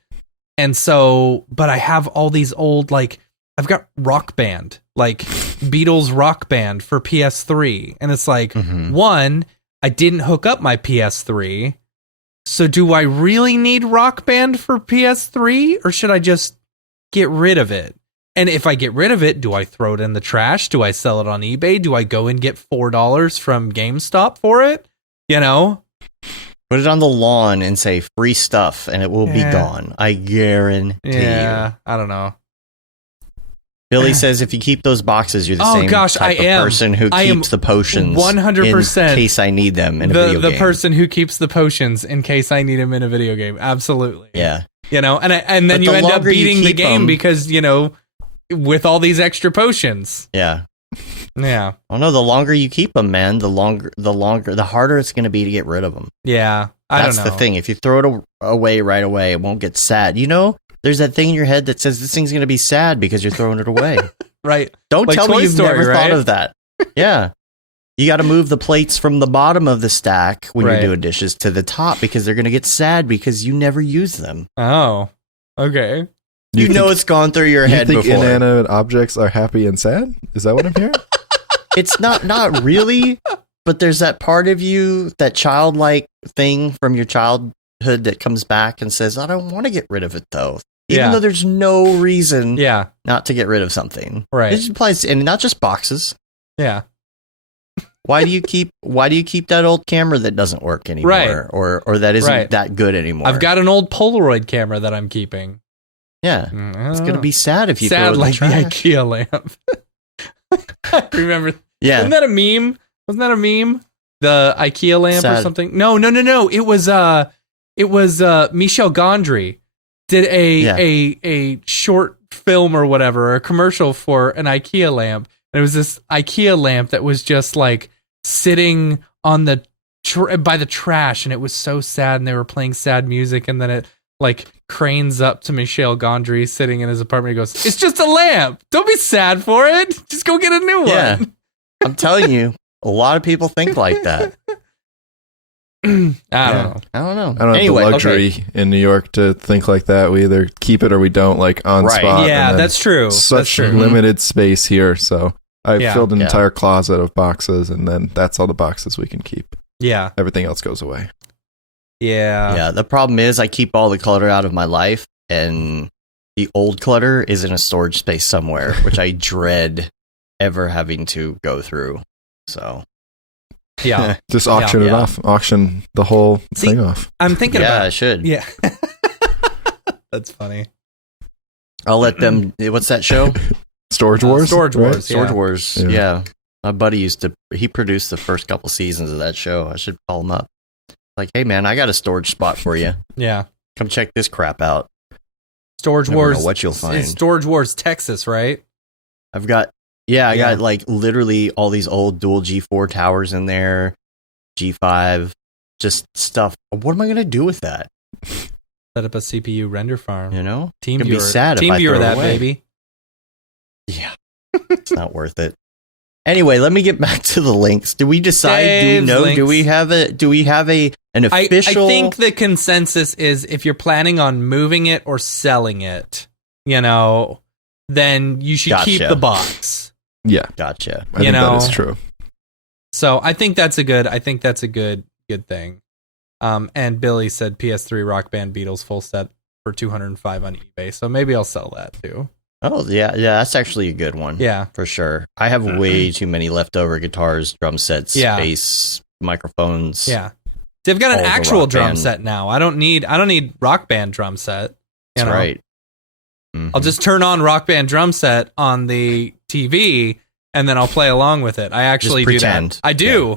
And so, but I have all these old, like, I've got Rock Band, like Beatles Rock Band for PS3. And it's like, one, I didn't hook up my PS3. So do I really need Rock Band for PS3, or should I just get rid of it? And if I get rid of it, do I throw it in the trash? Do I sell it on eBay? Do I go and get $4 from GameStop for it? Put it on the lawn and say free stuff, and it will be gone. I guarantee you. I don't know. Billy says if you keep those boxes, you're the same type of person who keeps the potions 100% in case I need them in a video game. The person who keeps the potions in case I need them in a video game. Absolutely. Yeah. And then you end up beating the game because, with all these extra potions. Yeah. Yeah. Oh no, the longer you keep them, man, the harder it's going to be to get rid of them. Yeah. That's the thing. If you throw it away right away, it won't get sad. There's that thing in your head that says this thing's going to be sad because you're throwing it away. Right. Don't like tell me you've never thought of that. Yeah. You got to move the plates from the bottom of the stack when you're doing dishes to the top because they're going to get sad because you never use them. Oh, okay. It's gone through your head before. You think inanimate objects are happy and sad? Is that what I'm hearing? It's not really, but there's that part of you, that childlike thing from your childhood that comes back and says, I don't want to get rid of it though. Even though there's no reason not to get rid of something. Right. It just applies, and not just boxes. Yeah. Why do you keep that old camera that doesn't work anymore? Right. Or that isn't that good anymore? I've got an old Polaroid camera that I'm keeping. Yeah. It's going to be sad if you throw it in the like trash. the IKEA lamp. Remember? Yeah. Wasn't that a meme? Wasn't that a meme? The IKEA lamp or something? No. It was Michel Gondry did a short film or whatever, or a commercial for an IKEA lamp. And it was this IKEA lamp that was just like sitting on the by the trash, and it was so sad, and they were playing sad music, and then it like cranes up to Michel Gondry sitting in his apartment. He goes, "It's just a lamp. Don't be sad for it. Just go get a new one." I'm telling you, a lot of people think like that. I don't know. I don't have the luxury in New York to think like that. We either keep it or we don't, like on spot. Yeah, that's true. Such limited space here, so I filled an entire closet of boxes, and then that's all the boxes we can keep. Yeah, everything else goes away. Yeah. The problem is I keep all the clutter out of my life, and the old clutter is in a storage space somewhere, which I dread ever having to go through. So. Yeah. Just auction it off. Auction the whole thing off. I'm thinking about I should. Yeah. That's funny. I'll let them. What's that show? Storage Wars? Storage Wars. Storage Wars. Yeah. My buddy he produced the first couple seasons of that show. I should call him up. Like, hey man, I got a storage spot for you. Yeah. Come check this crap out. Storage Never Wars. know what you'll find. It's Storage Wars, Texas, right? I've got. I got like literally all these old dual G4 towers in there, G5, just stuff. What am I going to do with that? Set up a CPU render farm. You know? Team viewer. Be sad if I viewer throw that, away. baby. Yeah. It's not worth it. Anyway, let me get back to the links. Do we decide? Dave's do we know? links. Do we have an official? I think the consensus is if you're planning on moving it or selling it, then you should keep the box. Yeah, gotcha. I think that is true. So I think that's a good thing. And Billy said PS3 Rock Band Beatles full set for $205 on eBay. So maybe I'll sell that too. Oh yeah, that's actually a good one. Yeah, for sure. I have way too many leftover guitars, drum sets, bass, microphones. Yeah, see, I've got an actual drum set now. I don't need Rock Band drum set. That's right. Mm-hmm. I'll just turn on Rock Band drum set on the TV, and then I'll play along with it. I actually do that. I do.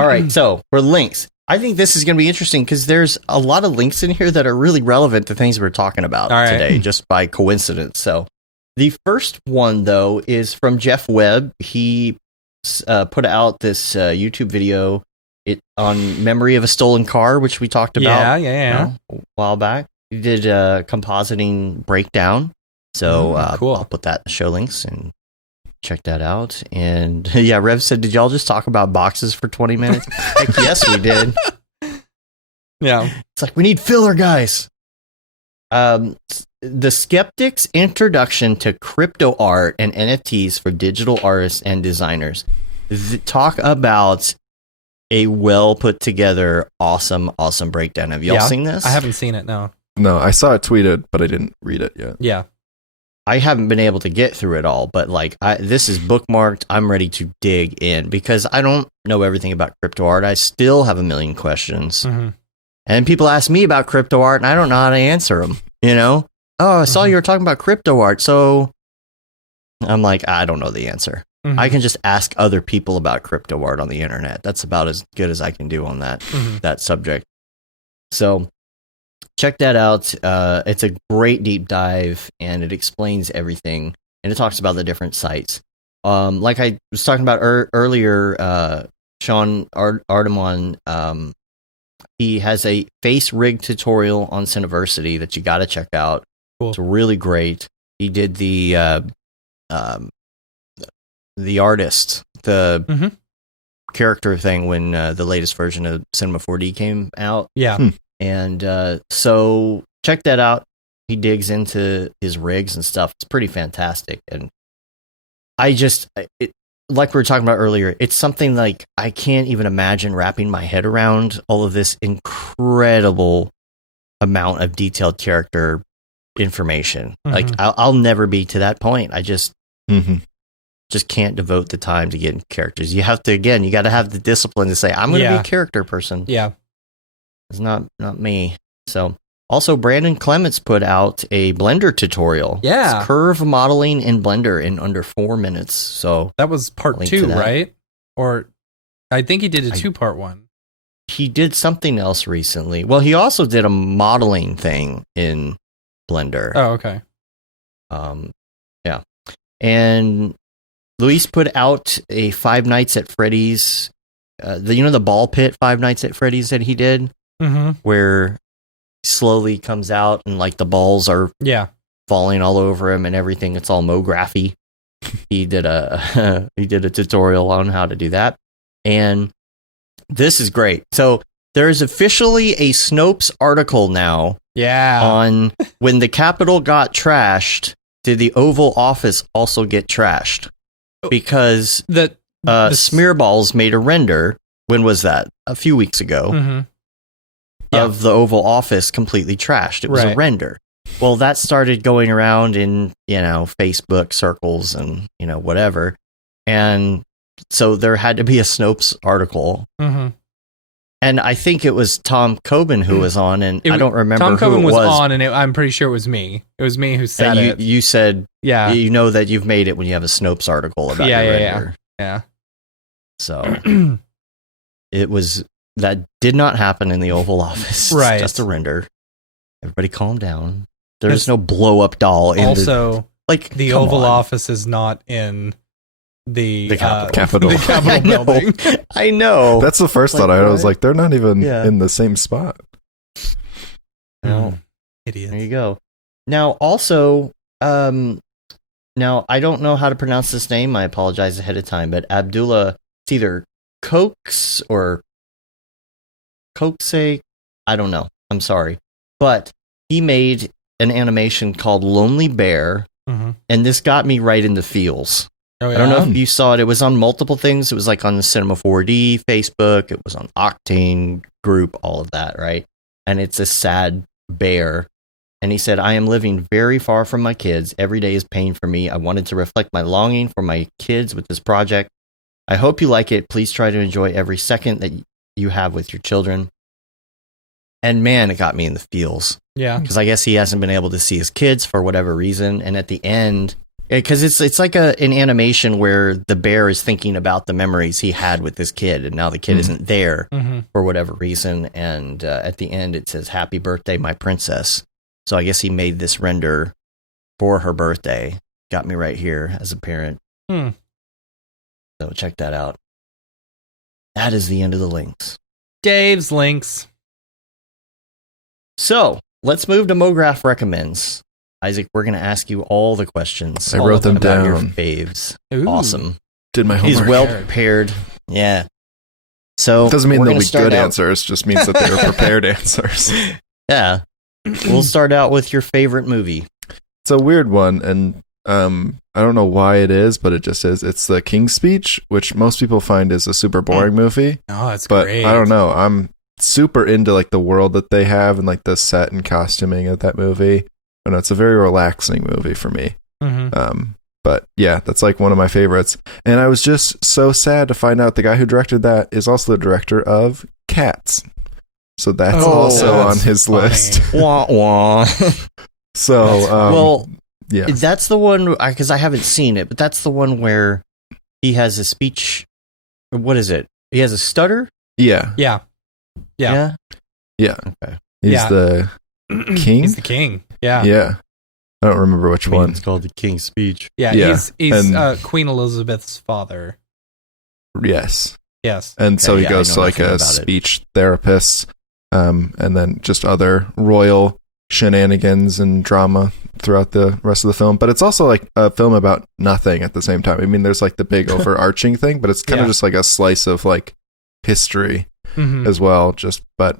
All right, so for links, I think this is going to be interesting because there's a lot of links in here that are really relevant to things we're talking about today, just by coincidence. So the first one, though, is from Jeff Webb. He put out this YouTube video on Memory of a Stolen Car, which we talked about a while back. He did a compositing breakdown. So cool. I'll put that in the show links and check that out. And yeah, Rev said, did y'all just talk about boxes for 20 minutes? Heck yes, we did. Yeah. It's like, we need filler, guys. The Skeptic's Introduction to Crypto Art and NFTs for Digital Artists and Designers. Talk about a well put together, awesome breakdown. Have y'all seen this? I haven't seen it, no. No, I saw it tweeted, but I didn't read it yet. Yeah. I haven't been able to get through it all, but like this is bookmarked. I'm ready to dig in because I don't know everything about crypto art. I still have a million questions. Mm-hmm. And people ask me about crypto art and I don't know how to answer them, Oh, I saw you were talking about crypto art. So I'm like, I don't know the answer. Mm-hmm. I can just ask other people about crypto art on the internet. That's about as good as I can do on that subject. So check that out. It's a great deep dive, and it explains everything, and it talks about the different sites. Like I was talking about earlier, Sean Artemon, he has a face rig tutorial on Cineversity that you got to check out. Cool. It's really great. He did the artist, the character thing when the latest version of Cinema 4D came out. Yeah. And so check that out. he digs into his rigs and stuff. It's pretty fantastic. And like we were talking about earlier, it's something like I can't even imagine wrapping my head around all of this incredible amount of detailed character information. Like I'll never be to that point. I just can't devote the time to getting characters. You have to, again, you got to have the discipline to say, I'm going to be a character person. Yeah. It's not me. So also Brandon Clements put out a Blender tutorial. Yeah. It's curve modeling in Blender in under 4 minutes. So that was part 2, right? Or I think he did a 2-part one. He did something else recently. Well, he also did a modeling thing in Blender. Oh, okay. Yeah. And Luis put out a Five Nights at Freddy's, the ball pit Five Nights at Freddy's that he did, where he slowly comes out and like the balls are falling all over him and everything. It's all Mography. He did a tutorial on how to do that, and this is great. So there's officially a Snopes article now. Yeah. On when the Capitol got trashed, did the Oval Office also get trashed? Because the Smearballs made a render. When was that? A few weeks ago. Of the Oval Office completely trashed. It was a render. Well, that started going around in, Facebook circles and, whatever. And so there had to be a Snopes article. And I think it was Tom Coben who was on, and I don't remember Tom who Coben it was was on, and I'm pretty sure it was me. It was me who said it. You said, yeah, you know that you've made it when you have a Snopes article about your render. Yeah. So that did not happen in the Oval Office. Right. It's just a render. Everybody calm down. There's no blow up doll. Also, the Oval Office is not in the Capitol. The Capitol building. I know. That's the first thought I had. I was like, they're not even in the same spot. No. Idiot. There you go. Now, also, now I don't know how to pronounce this name. I apologize ahead of time, but Abdullah, it's either Coax or Coaxe. I don't know. I'm sorry. But he made an animation called Lonely Bear, and this got me right in the feels. Oh, yeah? I don't know if you saw it. It was on multiple things. It was like on the Cinema 4D, Facebook. It was on Octane group, all of that, right? And it's a sad bear. And he said, I am living very far from my kids. Every day is pain for me. I wanted to reflect my longing for my kids with this project. I hope you like it. Please try to enjoy every second that you have with your children. And man, it got me in the feels. Yeah. Because I guess he hasn't been able to see his kids for whatever reason. And at the end, because it's like an animation where the bear is thinking about the memories he had with this kid, and now the kid isn't there for whatever reason. And at the end, it says, "Happy birthday, my princess." So I guess he made this render for her birthday. Got me right here as a parent. So check that out. That is the end of the links. Dave's links. So let's move to Mograph Recommends. Isaac, we're going to ask you all the questions. I wrote them about down. Your faves. Ooh. Awesome. Did my homework. He's well prepared. Yeah. So doesn't mean they'll be good out. answers. Just means that they were prepared answers. Yeah. We'll start out with your favorite movie. It's a weird one, and I don't know why it is, but it just is. It's the King's Speech, which most people find is a super boring movie. Oh, it's but great. I don't know. I'm super into like the world that they have and like the set and costuming of that movie. I know it's a very relaxing movie for me. But yeah, that's like one of my favorites. And I was just so sad to find out the guy who directed that is also the director of Cats. So that's also on his list. Wah, wah. So, well, yeah, that's the one, because I haven't seen it, but that's the one where he has a speech. What is it? He has a stutter? Yeah. Yeah. Okay. He's Yeah. the king? He's the king. Yeah. Yeah. I don't remember which one. It's called the King's Speech. Yeah. Yeah. He's Queen Elizabeth's father. Yes. Yes. And so he yeah, goes I to know like nothing a about it. speech therapist, and then just other royal shenanigans and drama throughout the rest of the film. But it's also like a film about nothing at the same time. I mean, there's like the big overarching thing, but it's kind of just like a slice of like history as well. Just, but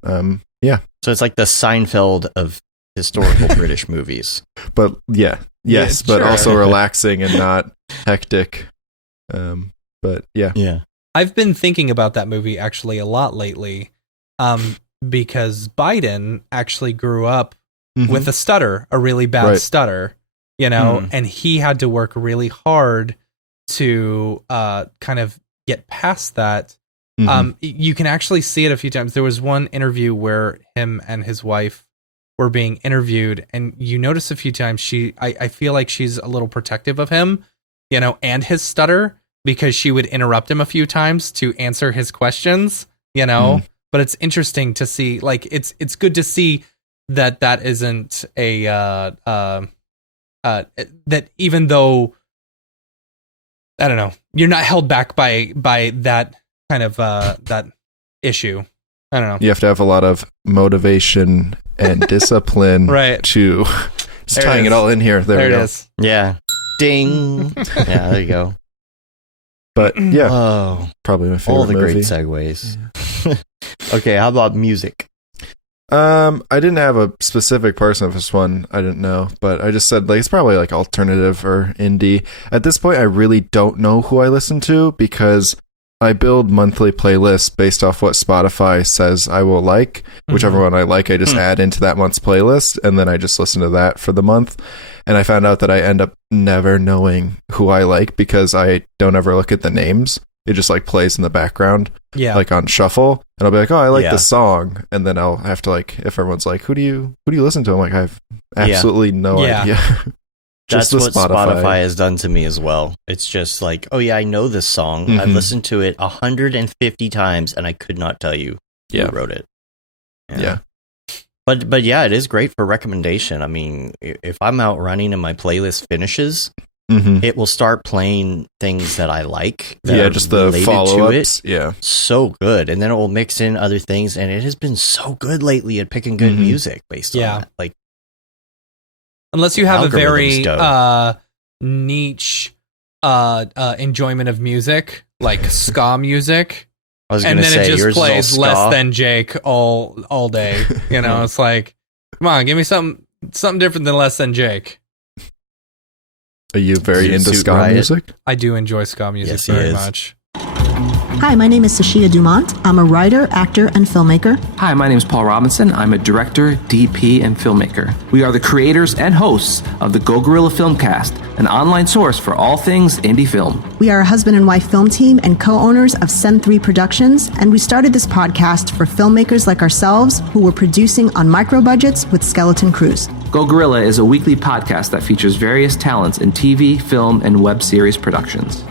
yeah. So it's like the Seinfeld of historical British movies. But yes, but sure. also relaxing and not hectic. But yeah. I've been thinking about that movie actually a lot lately, because Biden actually grew up with a stutter, a really bad stutter, and he had to work really hard to kind of get past that. You can actually see it a few times. There was one interview where him and his wife were being interviewed, and you notice a few times I feel like she's a little protective of him, and his stutter, because she would interrupt him a few times to answer his questions, but it's interesting to see, like, it's good to see that isn't a that even though, I don't know, you're not held back by that kind of that issue. I don't know. You have to have a lot of motivation and discipline to just tying it all in here. There we go. It is. Yeah. Ding. Yeah, there you go. But yeah, probably my favorite all the movie. great segues. Okay, how about music? I didn't have a specific person for this one. I didn't know, but I just said, like, it's probably like alternative or indie. At this point, I really don't know who I listen to because I build monthly playlists based off what Spotify says I will like. Whichever one I like, I just add into that month's playlist, and then I just listen to that for the month. And I found out that I end up never knowing who I like because I don't ever look at the names. It just like plays in the background, like on shuffle, and I'll be like, "Oh, I like this song," and then I'll have to, like, if everyone's like, "Who do you listen to?" I'm like, "I have absolutely no idea." That's what Spotify has done to me as well. It's just like, oh yeah, I know this song. I've listened to it 150 times, and I could not tell you who wrote it. Yeah. But yeah, it is great for recommendation. I mean, if I'm out running and my playlist finishes, it will start playing things that I like. Just the follow-ups. Yeah. So good. And then it will mix in other things. And it has been so good lately at picking good music based on that. Like, unless you have a very niche enjoyment of music, like ska music. I was going to say, it just yours plays is all ska. Less Than Jake all day. It's like, come on, give me something different than Less Than Jake. Are you very into ska music? I do enjoy ska music very much. Hi, my name is Sashia Dumont. I'm a writer, actor, and filmmaker. Hi, my name is Paul Robinson. I'm a director, DP, and filmmaker. We are the creators and hosts of the Go Gorilla Filmcast, an online source for all things indie film. We are a husband and wife film team and co-owners of Sen3 Productions, and we started this podcast for filmmakers like ourselves who were producing on micro budgets with skeleton crews. Go Gorilla is a weekly podcast that features various talents in TV, film, and web series productions.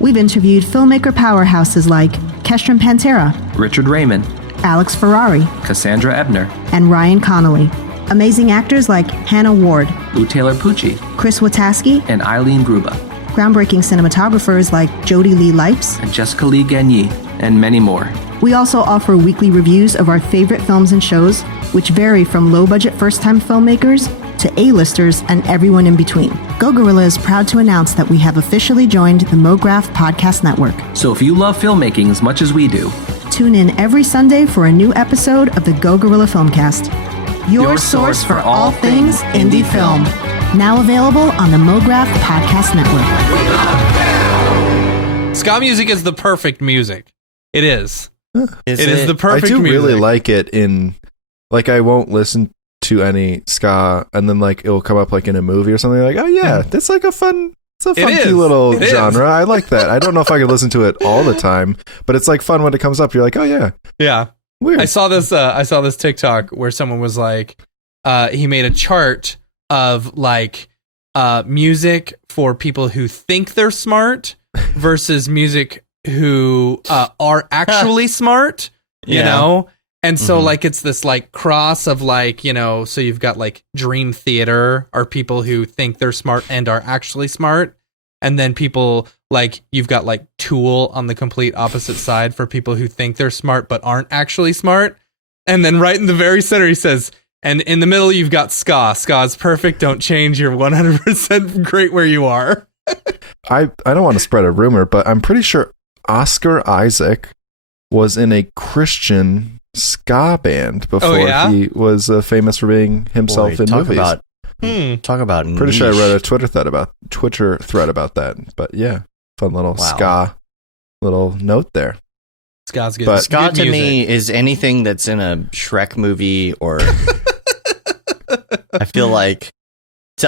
We've interviewed filmmaker powerhouses like Kestrin Pantera, Richard Raymond, Alex Ferrari, Cassandra Ebner, and Ryan Connolly. Amazing actors like Hannah Ward, Lou Taylor Pucci, Chris Wataski, and Eileen Gruba. Groundbreaking cinematographers like Jody Lee Lipes, and Jessica Lee Gagné, and many more. We also offer weekly reviews of our favorite films and shows, which vary from low-budget first-time filmmakers to A-listers and everyone in between. Go Gorilla is proud to announce that we have officially joined the Mograph Podcast Network. So if you love filmmaking as much as we do, tune in every Sunday for a new episode of the Go Gorilla Filmcast, your source for all things indie film. Now available on the Mograph Podcast Network. Ska music is the perfect music. It is. It is the perfect music. I do music. really like it in, like, I won't listen to any ska and then, like, it'll come up like in a movie or something, like, oh yeah, that's like a funky little genre. I like that. I don't know if I could listen to it all the time, but it's like fun when it comes up. You're like, oh yeah. Weird. I saw this TikTok where someone was like, he made a chart of like music for people who think they're smart versus music who are actually smart, you know? And so like it's this like cross of like, so you've got like Dream Theater are people who think they're smart and are actually smart. And then people like you've got like Tool on the complete opposite side for people who think they're smart but aren't actually smart. And then right in the very center he says, and in the middle you've got ska. Ska is perfect. Don't change. You're 100% great where you are. I don't want to spread a rumor, but I'm pretty sure Oscar Isaac was in a Christian ska band before he was famous for being himself in movies. Talk about Pretty sure I read a Twitter thread about that. But yeah, fun little ska little note there. Ska's good. But ska to me is anything that's in a Shrek movie or I feel like it's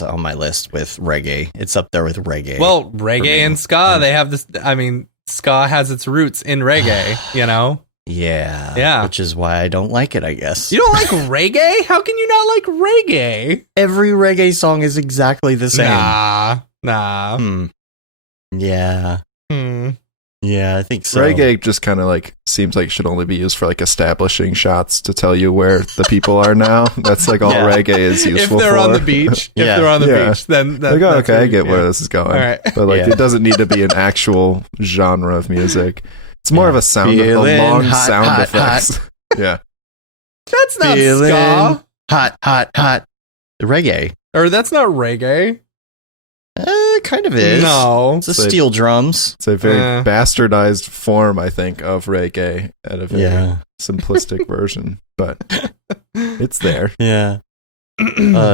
on my list with reggae. It's up there with reggae. Well, reggae and ska, they have this. I mean, ska has its roots in reggae. You know. Yeah. Which is why I don't like it, I guess. You don't like reggae? How can you not like reggae? Every reggae song is exactly the same. Nah. Yeah. Yeah, I think so. Reggae just kind of like seems like it should only be used for like establishing shots to tell you where the people are now. That's like all reggae is useful for. If they're on the beach, then like, okay, I get where this is going. All right. But like it doesn't need to be an actual genre of music. It's more of a sound, a long sound effects. Yeah. That's not ska. Hot. Reggae. Or that's not reggae. Kind of is. No. It's steel drums. It's a very bastardized form, I think, of reggae at a very simplistic version. But it's there. Yeah.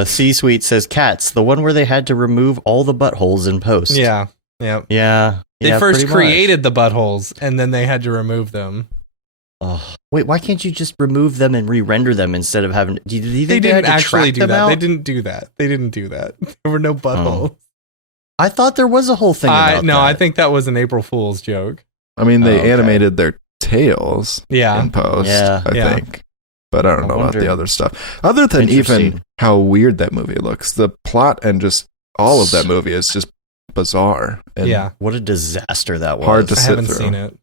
C-Suite says Cats, the one where they had to remove all the buttholes in post. Yeah. They first created the buttholes, and then they had to remove them. Oh, wait, why can't you just remove them and re-render them instead of having... Do you think they didn't actually do that. Out? They didn't do that. There were no buttholes. I thought there was a whole thing about that. I think that was an April Fool's joke. I mean, they animated their tails in post, I think. But I don't know about the other stuff. Other than even how weird that movie looks, the plot and just all of that movie is just bizarre. And what a disaster that was. Hard to sit through. I haven't seen it.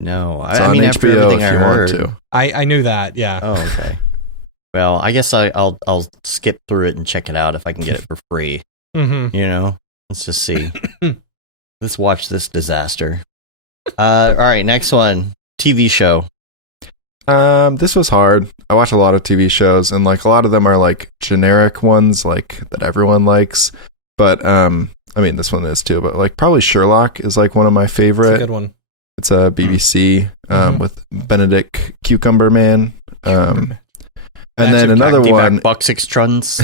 No, it's on after HBO everything if I you heard, want to. I knew that. Yeah. Oh, okay. Well, I guess I'll skip through it and check it out if I can get it for free. Mm-hmm. You know, let's just see. Let's watch this disaster. All right, next one. TV show. This was hard. I watch a lot of TV shows, and like a lot of them are like generic ones, like that everyone likes. But I mean, this one is too. But like probably Sherlock is like one of my favorite. It's a good one. It's a BBC with Benedict Cucumber Man. And then another one, Buck Six Truns.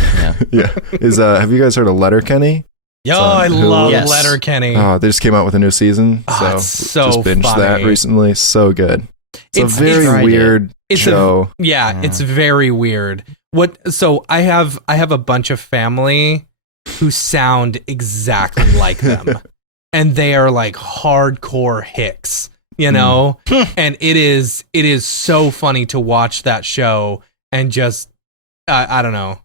Yeah, is have you guys heard of Letterkenny? Yo, I love Letterkenny. Oh, they just came out with a new season, so just binged funny. that recently. So good. It's a very weird show. It's very weird. So I have a bunch of family who sound exactly like them, and they are like hardcore hicks, you know. And it is so funny to watch that show and just I don't know.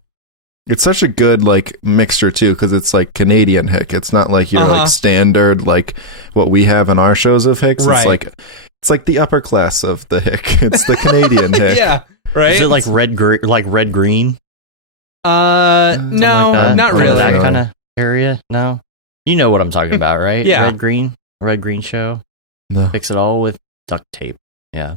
It's such a good like mixture too, because it's like Canadian hick. It's not like your like standard like what we have in our shows of hicks. Right. It's like the upper class of the hick. It's the Canadian hick. Yeah, right. Is it like red green? No, not really. That kind of area. No, you know what I'm talking about, right? Yeah, red green show. No, fix it all with duct tape. Yeah.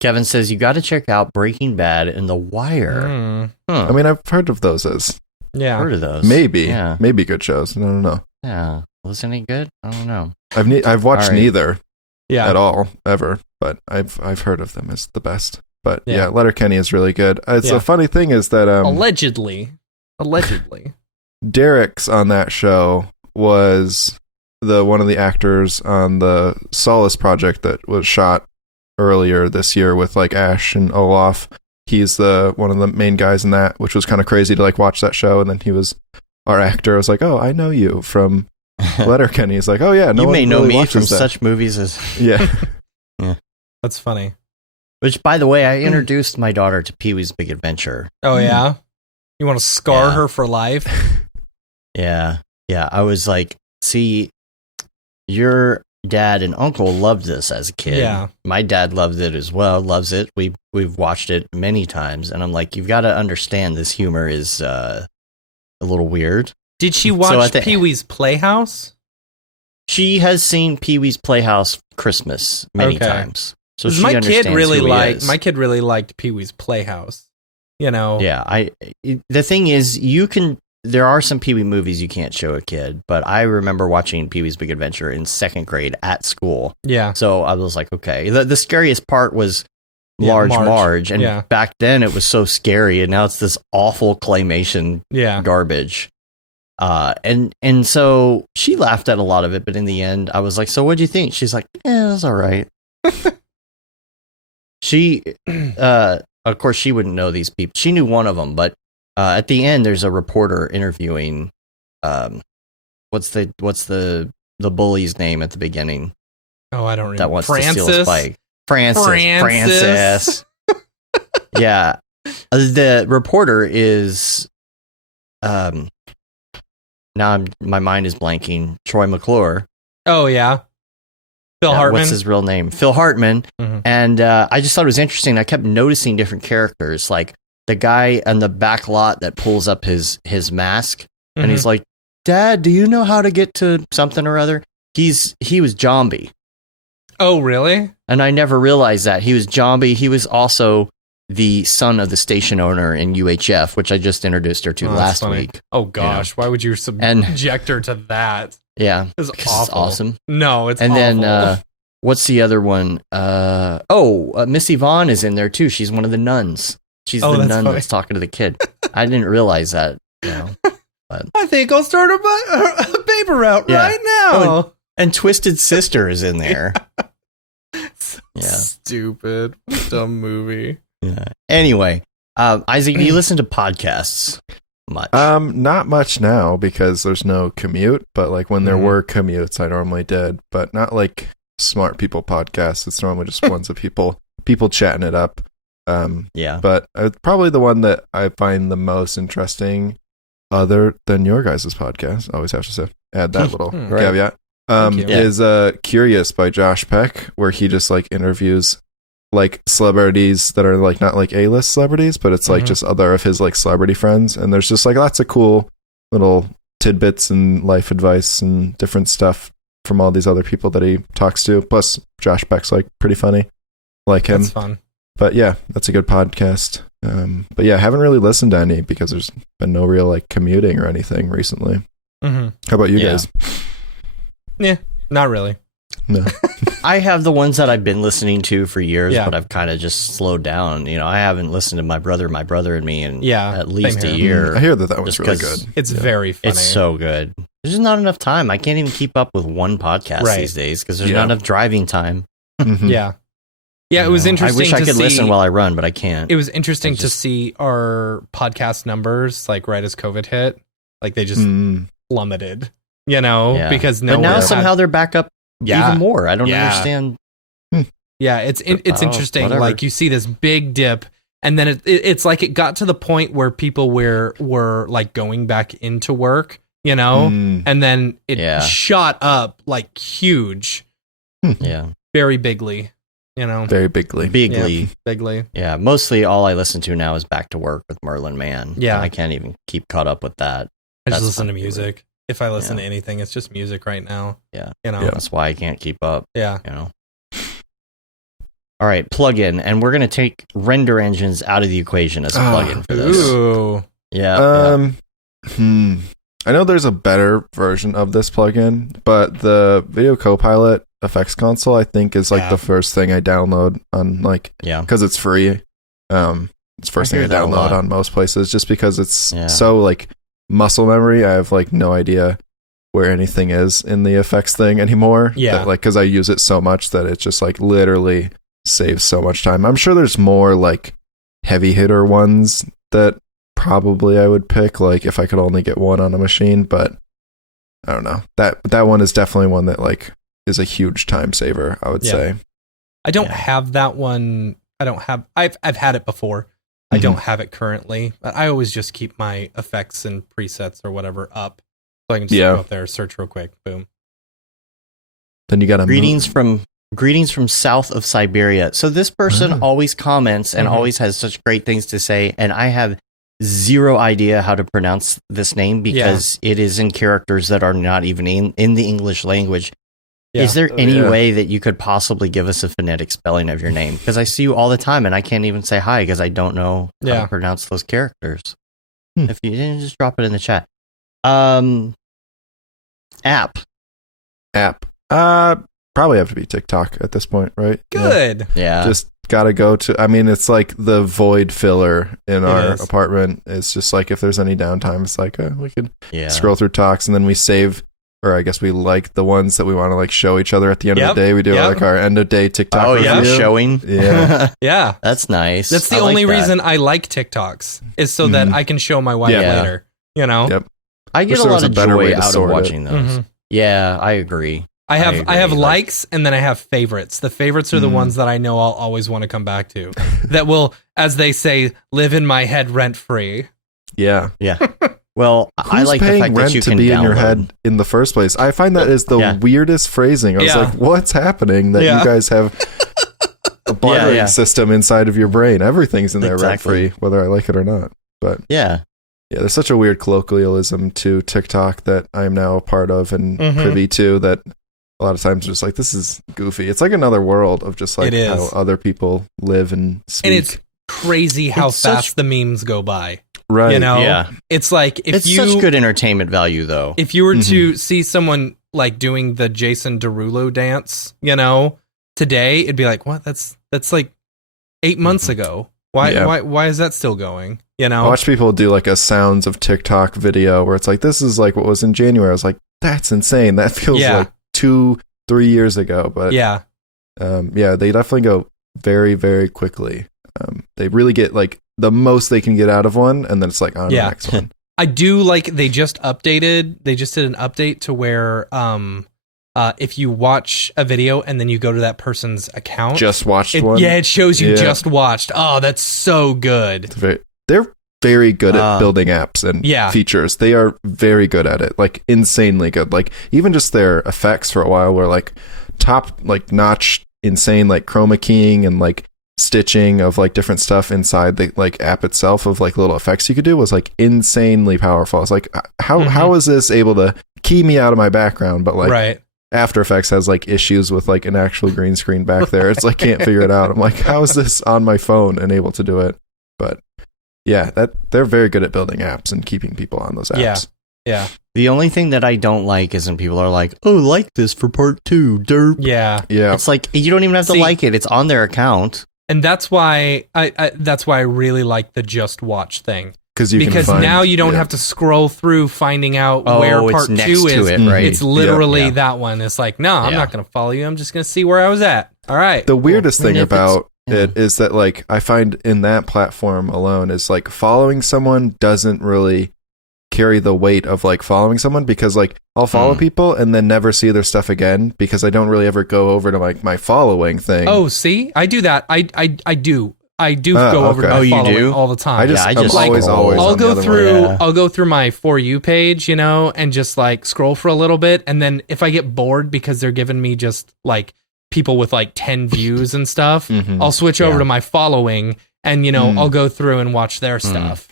Kevin says you got to check out Breaking Bad and The Wire. I mean, I've heard of those as heard of those. Maybe good shows. I don't know. Yeah, was any good? I don't know. I've watched neither. At all ever, but I've heard of them as the best. But yeah, Letterkenny is really good. It's a funny thing is that allegedly Derek's on that show was one of the actors on the Solace project that was shot earlier this year with like Ash and Olaf. He's one of the main guys in that, which was kind of crazy to like watch that show. And then he was our actor. I was like, oh, I know you from Letterkenny. He's like, oh yeah, you may know me from that. Such movies as yeah. That's funny. Which, by the way, I introduced my daughter to Pee-wee's Big Adventure. Oh yeah, you want to scar her for life? Yeah. I was like, see, your dad and uncle loved this as a kid. Yeah, my dad loved it as well. Loves it. We've watched it many times, and I'm like, you've got to understand this humor is a little weird. Did she watch Pee-wee's Playhouse? She has seen Pee-wee's Playhouse Christmas many times. So she my understands kid really my kid really liked Pee-wee's Playhouse. You know. Yeah, the thing is, you can there are some Pee-wee movies you can't show a kid, but I remember watching Pee-wee's Big Adventure in 2nd grade at school. Yeah. So I was like, okay. The scariest part was Large Marge. And back then it was so scary, and now it's this awful claymation garbage. And so she laughed at a lot of it, but in the end, I was like, so what'd you think? She's like, yeah, it was all right. She, of course, she wouldn't know these people. She knew one of them, but at the end, there's a reporter interviewing. What's the bully's name at the beginning? Oh, I don't remember. That wants to steal his bike. Francis. Yeah, the reporter is. Now my mind is blanking. Troy McClure. Oh yeah. Phil Hartman. What's his real name? Phil Hartman. Mm-hmm. And I just thought it was interesting. I kept noticing different characters, like the guy on the back lot that pulls up his mask, and he's like, "Dad, do you know how to get to something or other?" He was Jambi. Oh, really? And I never realized that he was Jambi. He was also the son of the station owner in UHF, which I just introduced her to last week. Oh gosh, why would you subject her to that? Yeah, it's awful. It's awesome. No, it's and awful. Then what's the other one? Missy Vaughn is in there too. She's one of the nuns. She's the nun that's talking to the kid. I didn't realize that. But. I think I'll start a paper route right now. And Twisted Sister is in there. Stupid, dumb movie. Yeah. Anyway, Isaac, do you listen to podcasts much? Not much now because there's no commute, but like when there were commutes, I normally did, but not like smart people podcasts. It's normally just ones of people chatting it up. But probably the one that I find the most interesting, other than your guys' podcast, I always have to add that little caveat, is Curious by Josh Peck, where he just like interviews like celebrities that are like not like A-list celebrities, but it's like just other of his like celebrity friends, and there's just like lots of cool little tidbits and life advice and different stuff from all these other people that he talks to. Plus Josh Peck's like pretty funny, like him. That's fun. But yeah, that's a good podcast. But yeah, I haven't really listened to any because there's been no real like commuting or anything recently. How about you guys? Yeah, not really. No. I have the ones that I've been listening to for years, but I've kind of just slowed down. I haven't listened to my brother and me in at least a year. I hear that was really good. It's very funny. It's so good. There's just not enough time. I can't even keep up with one podcast these days because there's not enough driving time. Yeah, it was interesting. I wish I could listen while I run, but I can't. It was interesting to see our podcast numbers, like right as COVID hit, like they just plummeted. Because now somehow they're back up. Even more. I don't understand. Yeah, it's interesting. Whatever. Like you see this big dip, and then it's like it got to the point where people were like going back into work, and then it shot up like huge. Yeah, very bigly. Very bigly. Bigly. Yeah, mostly all I listen to now is Back to Work with Merlin Mann. Yeah, I can't even keep caught up with that. I just listen to music. If I listen to anything, it's just music right now. Yeah. That's why I can't keep up. Yeah. All right, plugin, and we're going to take render engines out of the equation as a plugin for this. Ooh. Yeah. I know there's a better version of this plugin, but the Video Copilot effects console, I think, is like the first thing I download on because it's free. It's the first thing I download on most places just because it's so like muscle memory. I have like no idea where anything is in the effects thing anymore. Yeah. Because I use it so much that it just like literally saves so much time. I'm sure there's more like heavy hitter ones that probably I would pick, like if I could only get one on a machine, but I don't know. That one is definitely one that like is a huge time saver, I would say. I don't have that one. I've had it before. I don't have it currently, but I always just keep my effects and presets or whatever up, so I can just go up there, search real quick, boom. Then you got greetings from south of Siberia. So this person always comments and always has such great things to say, and I have zero idea how to pronounce this name because it is in characters that are not even in the English language. Yeah. Is there any way that you could possibly give us a phonetic spelling of your name? Because I see you all the time and I can't even say hi because I don't know how to pronounce those characters. If you didn't, just drop it in the chat. App. Probably have to be TikTok at this point, right? Good. Yeah. Just gotta go to. I mean, it's like the void filler in our apartment. It's just like if there's any downtime, it's like we could scroll through talks, and then we save. Or I guess we like the ones that we want to like show each other at the end of the day. We do like our end of day TikTok review. Showing. Yeah. Yeah. That's nice. That's the only reason I like TikToks is so that I can show my wife later. You know? Yep. I get a lot of joy out of watching those. Mm-hmm. Yeah, I agree. I have likes and then I have favorites. The favorites are the ones that I know I'll always want to come back to. That will, as they say, live in my head rent free. Yeah. Yeah. Well, I like paying the fact rent that you to can be download. in your head in the first place. I find that is the weirdest phrasing. I was like, what's happening that you guys have a bartering system inside of your brain? Everything's in there rent free, whether I like it or not. But yeah, there's such a weird colloquialism to TikTok that I'm now a part of and privy to that a lot of times just like, this is goofy. It's like another world of just like how other people live and speak. And it's crazy how fast the memes go by. Right. You know, it's like it's such good entertainment value, though. If you were to see someone like doing the Jason Derulo dance, you know, today, it'd be like, what? That's like 8 months ago. Why is that still going? You know, I watch people do like a sounds of TikTok video where it's like, this is like what was in January. I was like, that's insane. That feels like 2-3 years ago. But they definitely go very, very quickly. They really get like the most they can get out of one, and then it's like on the next one. I do like they just did an update to where if you watch a video and then you go to that person's account, just watched one. Yeah, it shows you just watched. Oh, that's so good. They're very good at building apps and features. They are very good at it, like insanely good. Like even just their effects for a while were like top like notch, insane like chroma keying and like stitching of like different stuff inside the like app itself of like little effects you could do was like insanely powerful. It's like how is this able to key me out of my background, but like After Effects has like issues with like an actual green screen back there. It's like can't figure it out. I'm like, how is this on my phone and able to do it? But yeah, they're very good at building apps and keeping people on those apps. Yeah. The only thing that I don't like isn't people are like, oh, like this for part 2, derp. Yeah. It's like you don't even have to like it. It's on their account. And that's why I really like the just watch thing. Because find, now you don't have to scroll through finding out where part 2 is. It's literally that one. It's like, no, I'm not going to follow you. I'm just going to see where I was at. All right. The weirdest thing about it is that like I find in that platform alone is like following someone doesn't really carry the weight of like following someone, because like I'll follow people and then never see their stuff again because I don't really ever go over to like my following thing. Oh, see, I do that. I do go over to my following all the time. I'll go through my For You page, you know, and just like scroll for a little bit, and then if I get bored because they're giving me just like people with like 10 views and stuff, I'll switch over to my following, and you know, I'll go through and watch their stuff.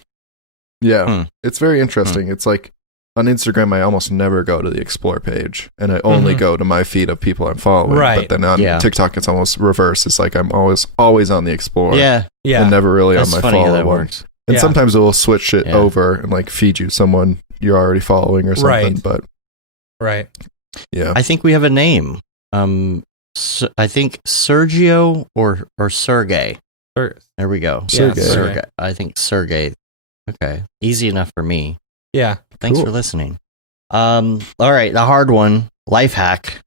Yeah, it's very interesting. It's like on Instagram, I almost never go to the Explore page, and I only go to my feed of people I'm following. Right. But then on TikTok, it's almost reverse. It's like I'm always on the Explore. Yeah. And never really on my follow one. And sometimes it will switch it over and like feed you someone you're already following or something. But yeah, I think we have a name. I think Sergio or Sergey. There we go. Sergey. I think Sergey. Okay, easy enough for me. Yeah. Thanks for listening. All right, the hard one, life hack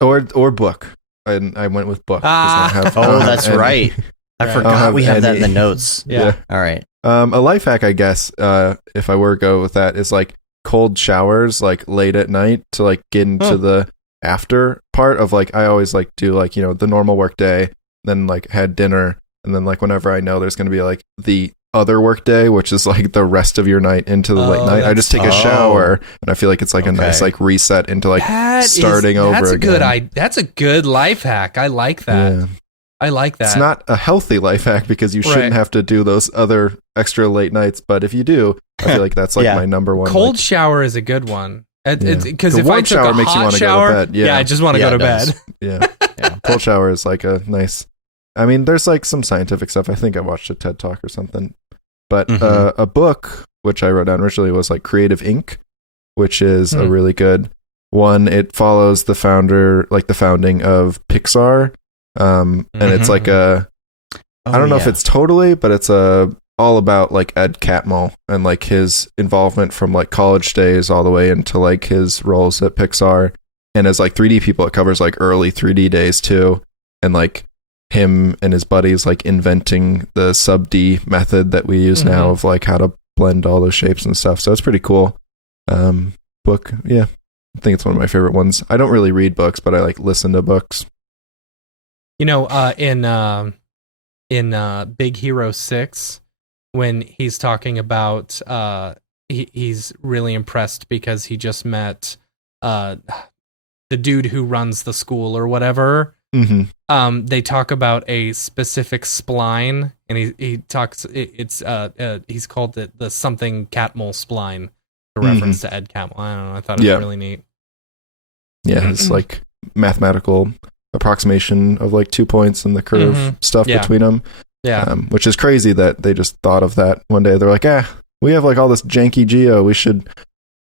or book. I went with book. That's right. I forgot we have that in the notes. Yeah. All right. A life hack, I guess, if I were to go with that, is like cold showers, like late at night to like get into the after part of like, I always like do like, you know, the normal work day, then like had dinner, and then like whenever I know there's going to be like the other work day, which is like the rest of your night into the late night, I just take a shower, and I feel like it's like a nice like reset into like starting over again. That's a good life hack. I like that. Yeah. I like that. It's not a healthy life hack because you shouldn't have to do those other extra late nights, but if you do, I feel like that's like my number one. Cold shower is a good one. Because if warm I took a makes hot you want to shower, go to bed. I just want to go to bed. Yeah. Cold shower is like a nice. I mean, there's like some scientific stuff. I think I watched a TED Talk or something. But a book which I wrote down originally, was like Creative Inc., which is a really good one. It follows the founding of Pixar. And it's like I don't know if it's totally, but it's all about like Ed Catmull and like his involvement from like college days all the way into like his roles at Pixar. And as like 3D people, it covers like early 3D days too. And like him and his buddies like inventing the sub D method that we use now of like how to blend all those shapes and stuff. So it's pretty cool. Book. Yeah. I think it's one of my favorite ones. I don't really read books, but I like listen to books. You know, in Big Hero 6, when he's talking about he's really impressed because he just met the dude who runs the school or whatever. They talk about a specific spline, and he talks. He's called it the something Catmull spline, a reference to Ed Catmull. I don't know. I thought it was really neat. Yeah, it's like mathematical approximation of like 2 points and the curve stuff between them. Yeah, which is crazy that they just thought of that one day. They're like, we have like all this janky geo. We should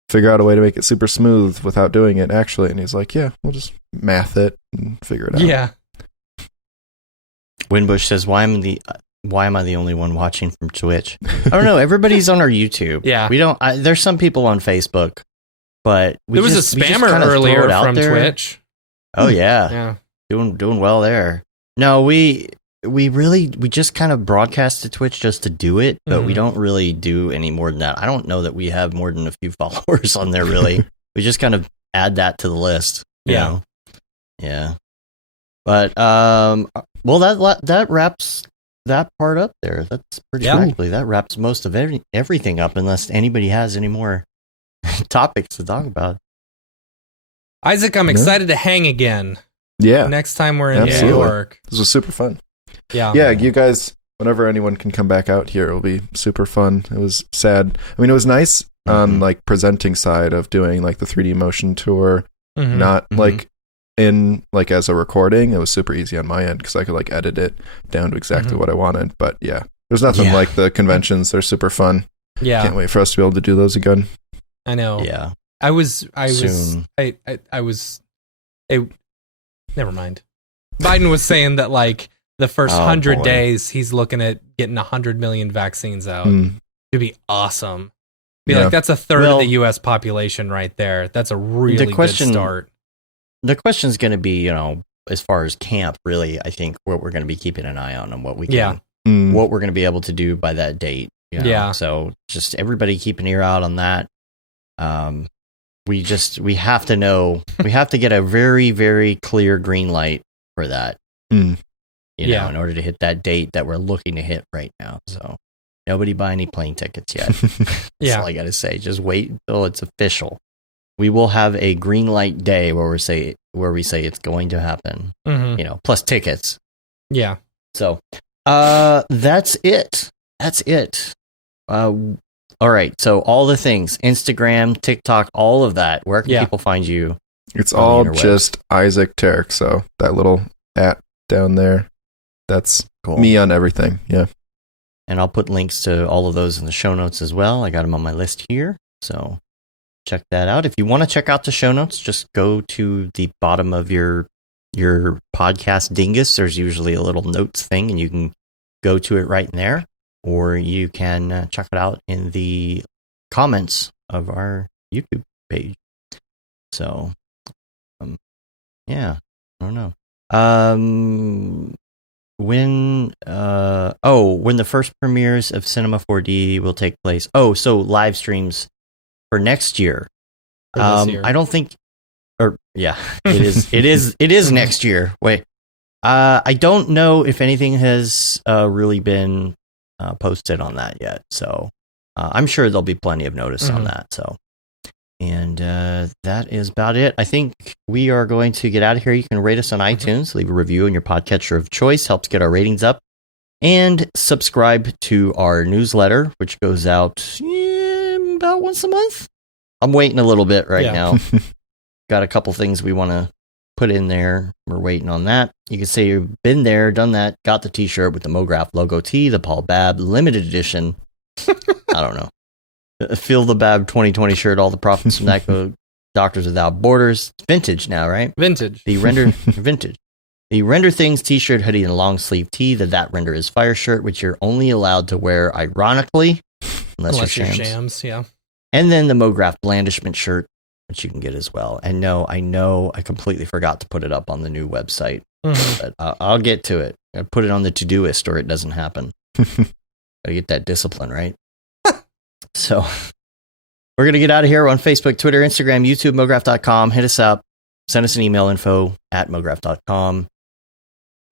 figure out a way to make it super smooth without doing it actually. And he's like, we'll just math it and figure it out. Yeah. Winbush says, why am I the only one watching from Twitch? I don't know. Everybody's on our YouTube. Yeah. We don't. There's some people on Facebook, but there was a spammer earlier from Twitch. Oh yeah. Doing well there. No, we just kind of broadcast to Twitch just to do it, but we don't really do any more than that. I don't know that we have more than a few followers on there, really. We just kind of add that to the list. You know? Yeah. But, well, that wraps that part up there. That's pretty quickly. That wraps most of everything up, unless anybody has any more topics to talk about. Isaac, I'm excited to hang again. Yeah. Next time we're in New York. This was super fun. Yeah, you guys, whenever anyone can come back out here, it'll be super fun. It was sad. I mean, it was nice on like presenting side of doing like the 3D motion tour, not like in like as a recording. It was super easy on my end because I could like edit it down to exactly what I wanted. But yeah, there's nothing like the conventions. They're super fun. Yeah, can't wait for us to be able to do those again. I know. Yeah, never mind. Biden was saying that like the first 100 days he's looking at getting 100 million vaccines out. It'd be awesome. Like that's a third of the U.S. population right there. That's a really good start. The question is going to be, as far as camp, really, I think what we're going to be keeping an eye on and what we can, what we're going to be able to do by that date. So just everybody keep an ear out on that. We have to know, we have to get a very, very clear green light for that. In order to hit that date that we're looking to hit right now. So nobody buy any plane tickets yet. That's all I got to say. Just wait until it's official. We will have a green light day where we say it's going to happen. Plus tickets. Yeah. So, that's it. All right. So all the things, Instagram, TikTok, all of that. Where can people find you? It's all just Isaac Taracks. So that little @ down there. That's me on everything. Yeah. And I'll put links to all of those in the show notes as well. I got them on my list here. So check that out. If you want to check out the show notes, just go to the bottom of your podcast dingus. There's usually a little notes thing, and you can go to it right in there. Or you can check it out in the comments of our YouTube page. So, I don't know. When the first premieres of Cinema 4D will take place. So live streams for next year. I don't think, it is next year. Wait, I don't know if anything has really been posted on that yet. So I'm sure there'll be plenty of notice on that. So. And that is about it. I think we are going to get out of here. You can rate us on iTunes, leave a review in your podcatcher of choice, helps get our ratings up, and subscribe to our newsletter, which goes out about once a month. I'm waiting a little bit right now. Got a couple things we want to put in there. We're waiting on that. You can say you've been there, done that, got the t-shirt with the Mograph logo tee, the Paul Babb limited edition. I don't know. Feel the Bab 2020 shirt. All the profits from that go Doctors Without Borders. Vintage now, right? Vintage. Vintage. The Render Things t-shirt, hoodie, and long sleeve tee. The That Render Is Fire shirt, which you're only allowed to wear ironically, unless you're shams. Yeah. And then the Mograph Blandishment shirt, which you can get as well. And no, I know I completely forgot to put it up on the new website, but I'll get to it. I put it on the to-do list or it doesn't happen. Gotta get that discipline, right? So we're going to get out of here. We're on Facebook, Twitter, Instagram, YouTube, Mograph.com. Hit us up. Send us an email, info@mograph.com.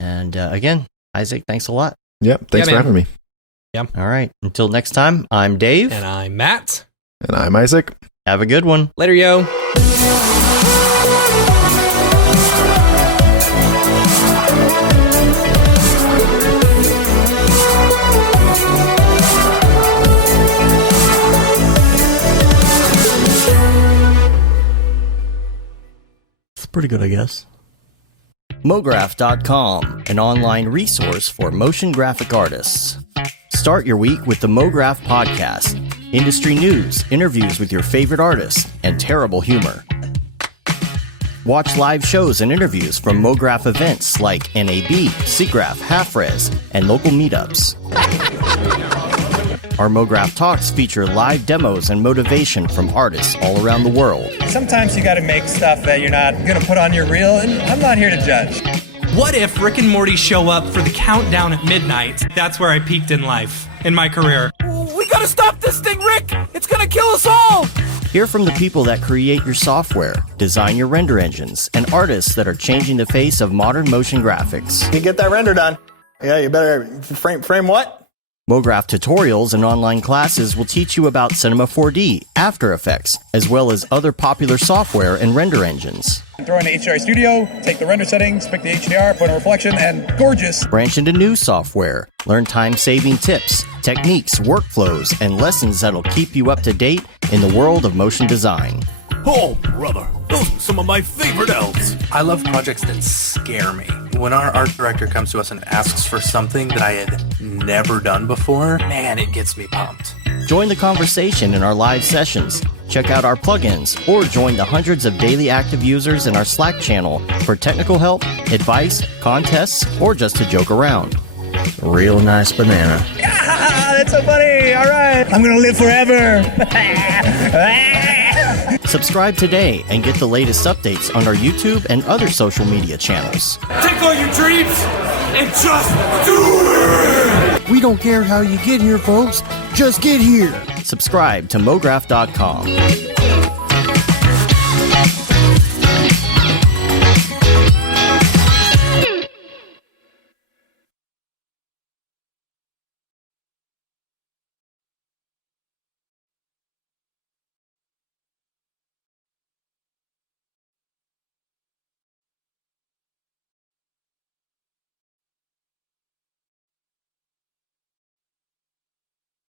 And again, Isaac, thanks a lot. Yep. Thanks for having me. Yeah. All right. Until next time, I'm Dave. And I'm Matt. And I'm Isaac. Have a good one. Later, yo. It's pretty good, I guess. Mograph.com, an online resource for motion graphic artists. Start your week with the Mograph podcast. Industry news, interviews with your favorite artists, and terrible humor. Watch live shows and interviews from Mograph events like NAB, SIGGRAPH, Half-Res, and local meetups. Our Mograph Talks feature live demos and motivation from artists all around the world. Sometimes you gotta make stuff that you're not gonna put on your reel, and I'm not here to judge. What if Rick and Morty show up for the countdown at midnight? That's where I peaked in life, in my career. We gotta stop this thing, Rick! It's gonna kill us all! Hear from the people that create your software, design your render engines, and artists that are changing the face of modern motion graphics. You get that render done. Yeah, you better frame what? Mograph tutorials and online classes will teach you about Cinema 4D, After Effects, as well as other popular software and render engines. Throw in the HDR Studio, take the render settings, pick the HDR, put in a reflection, and gorgeous. Branch into new software. Learn time-saving tips, techniques, workflows, and lessons that'll keep you up to date in the world of motion design. Oh, brother, those are some of my favorite elves. I love projects that scare me. When our art director comes to us and asks for something that I had never done before, man, it gets me pumped. Join the conversation in our live sessions. Check out our plugins or join the hundreds of daily active users in our Slack channel for technical help, advice, contests, or just to joke around. Real nice banana. Yeah, that's so funny. All right. I'm going to live forever. Subscribe today and get the latest updates on our YouTube and other social media channels. Take all your dreams and just do it! We don't care how you get here, folks. Just get here. Subscribe to Mograph.com.